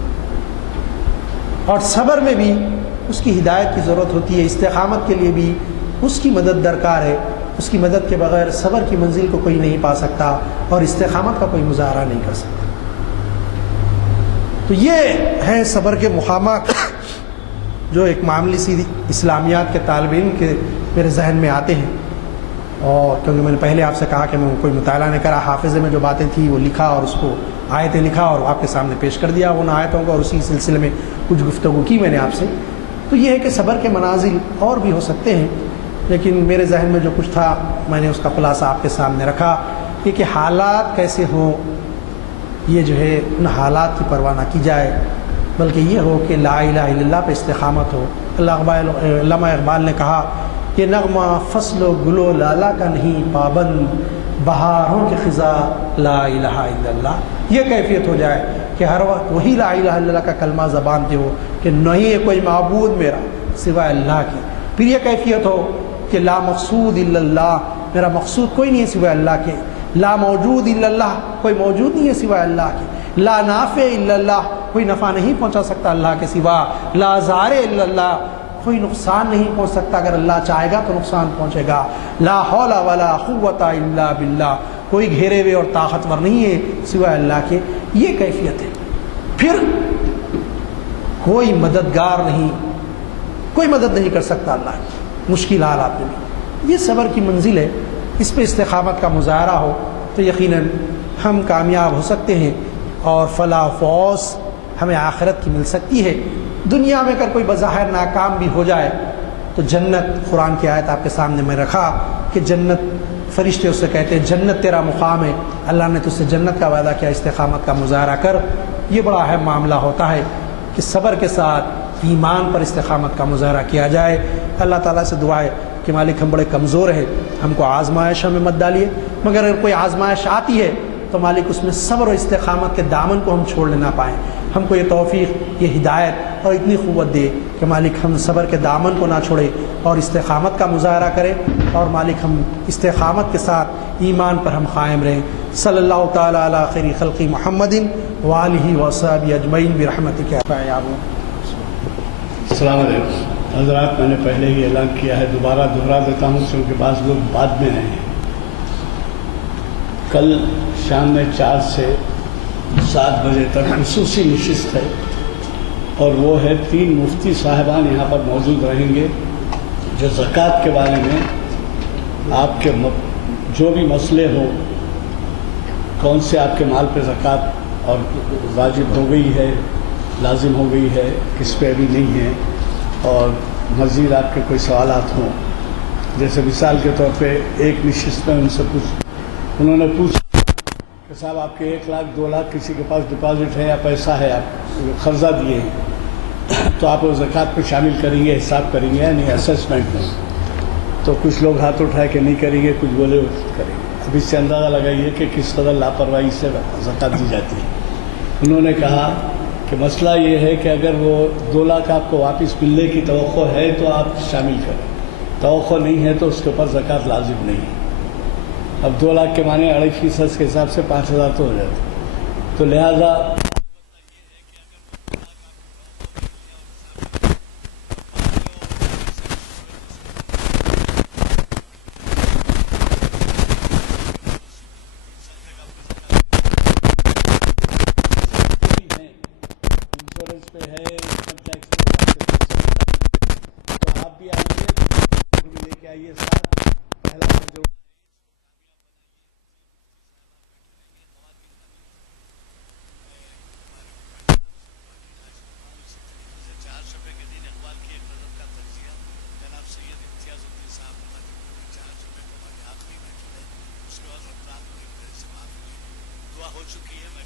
اور صبر میں بھی اس کی ہدایت کی ضرورت ہوتی ہے، استقامت کے لیے بھی اس کی مدد درکار ہے، اس کی مدد کے بغیر صبر کی منزل کو کوئی نہیں پا سکتا، اور استقامت کا کوئی مظاہرہ نہیں کر سکتا۔ تو یہ ہے صبر کے مقامات جو ایک معمولی سی اسلامیات کے طالب علم کے میرے ذہن میں آتے ہیں، اور کیونکہ میں نے پہلے آپ سے کہا کہ میں کوئی مطالعہ نہیں کرا، حافظے میں جو باتیں تھیں وہ لکھا، اور اس کو آیتیں لکھا اور آپ کے سامنے پیش کر دیا ان آیتوں کو، اور اسی سلسلے میں کچھ گفتگو کی میں نے آپ سے۔ تو یہ ہے کہ صبر کے منازل اور بھی ہو سکتے ہیں، لیکن میرے ذہن میں جو کچھ تھا میں نے اس کا خلاصہ آپ کے سامنے رکھا، یہ کہ حالات کیسے ہوں، یہ جو ہے ان حالات کی پرواہ نہ کی جائے، بلکہ یہ ہو کہ لا الہ الا اللہ پہ استقامت ہو۔ علامہ اقبال نے کہا یہ نغمہ فصل و گل و لالا کا نہیں پابند، بہاروں کے خزاں لا الہ الا اللہ، یہ کیفیت ہو جائے کہ ہر وقت وہی لا الہ الا اللہ کا کلمہ زبان پہ ہو کہ نہیں ہے کوئی معبود میرا سوائے اللہ کی، پھر یہ کیفیت ہو کہ لا مقصود الا اللہ، میرا مقصود کوئی نہیں ہے سوائے اللہ کے، لا موجود الا اللہ، کوئی موجود نہیں ہے سوائے اللہ کے، لا نافع الا اللہ، کوئی نفع نہیں پہنچا سکتا اللہ کے سوا، لا ضار الا اللہ، کوئی نقصان نہیں پہنچ سکتا، اگر اللہ چاہے گا تو نقصان پہنچے گا، لا حول ولا قوت الا باللہ، کوئی گھیرے ہوئے اور طاقتور نہیں ہے سوائے اللہ کے، یہ کیفیت ہے۔ پھر کوئی مددگار نہیں، کوئی مدد نہیں کر سکتا اللہ کی مشکل حالات میں بھی، یہ صبر کی منزل ہے۔ اس پہ استقامت کا مظاہرہ ہو تو یقیناً ہم کامیاب ہو سکتے ہیں، اور فلاح و فوز ہمیں آخرت کی مل سکتی ہے۔ دنیا میں اگر کوئی بظاہر ناکام بھی ہو جائے تو جنت، قرآن کی آیت آپ کے سامنے میں رکھا کہ جنت، فرشتے اس سے کہتے ہیں جنت تیرا مقام ہے، اللہ نے تجھ سے جنت کا وعدہ کیا، استقامت کا مظاہرہ کر۔ یہ بڑا اہم معاملہ ہوتا ہے کہ صبر کے ساتھ ایمان پر استقامت کا مظاہرہ کیا جائے۔ اللہ تعالیٰ سے دعا ہے کہ مالک ہم بڑے کمزور ہیں، ہم کو آزمائش میں مت ڈالیے، مگر اگر کوئی آزمائش آتی ہے تو مالک اس میں صبر و استقامت کے دامن کو ہم چھوڑ لینا پائیں، ہم کو یہ توفیق، یہ ہدایت اور اتنی قوت دے کہ مالک ہم صبر کے دامن کو نہ چھوڑے اور استقامت کا مظاہرہ کریں، اور مالک ہم استقامت کے ساتھ ایمان پر ہم قائم رہیں۔ صلی اللہ تعالیٰ علی خیر خلق محمد وآلہ وصحبہ اجمعین برحمتک یا ارحم۔ السلام علیکم حضرات، میں نے پہلے ہی اعلان کیا ہے، دوبارہ دہرا دیتا ہوں کیونکہ بعض لوگ بعد میں آئے ہیں۔ کل شام میں 4 سے 7 بجے تک خصوصی نشست ہے، اور وہ ہے 3 مفتی صاحبان یہاں پر موجود رہیں گے، جو زکوٰۃ کے بارے میں آپ کے جو بھی مسئلے ہو، کون سے آپ کے مال پہ زکوٰۃ اور واجب ہو گئی ہے، لازم ہو گئی ہے، کس پہ ابھی نہیں ہے، اور مزید آپ کے کوئی سوالات ہوں، جیسے مثال کے طور پہ ایک نشست میں ان سے انہوں نے پوچھا کہ صاحب آپ کے 1 لاکھ 2 لاکھ کسی کے پاس ڈپازٹ ہے یا پیسہ ہے، آپ قرضہ دیے ہیں، تو آپ وہ زکوٰۃ پہ شامل کریں گے، حساب کریں گے یا نہیں اسیسمنٹ میں؟ تو کچھ لوگ ہاتھ اٹھائے کہ نہیں کریں گے، کچھ بولے کریں گے۔ اب اس سے اندازہ لگائیے کہ کس قدر لاپرواہی سے زکوٰۃ دی جاتی ہے۔ انہوں نے کہا کہ مسئلہ یہ ہے کہ اگر وہ 2 لاکھ آپ کو واپس ملنے کی توقع ہے تو آپ شامل کریں، توقع نہیں ہے تو اس کے اوپر زکوٰۃ لازم نہیں ہے۔ اب 2 لاکھ کے معنی 2.5% کے حساب سے 5,000 تو ہو جاتے، تو لہٰذا انشورنس پہ ہے، انکم ٹیکس پہ، تو آپ بھی آئیے، بھی لے کے آئیے ساتھ، پہلا جو ہو چکی ہے، میں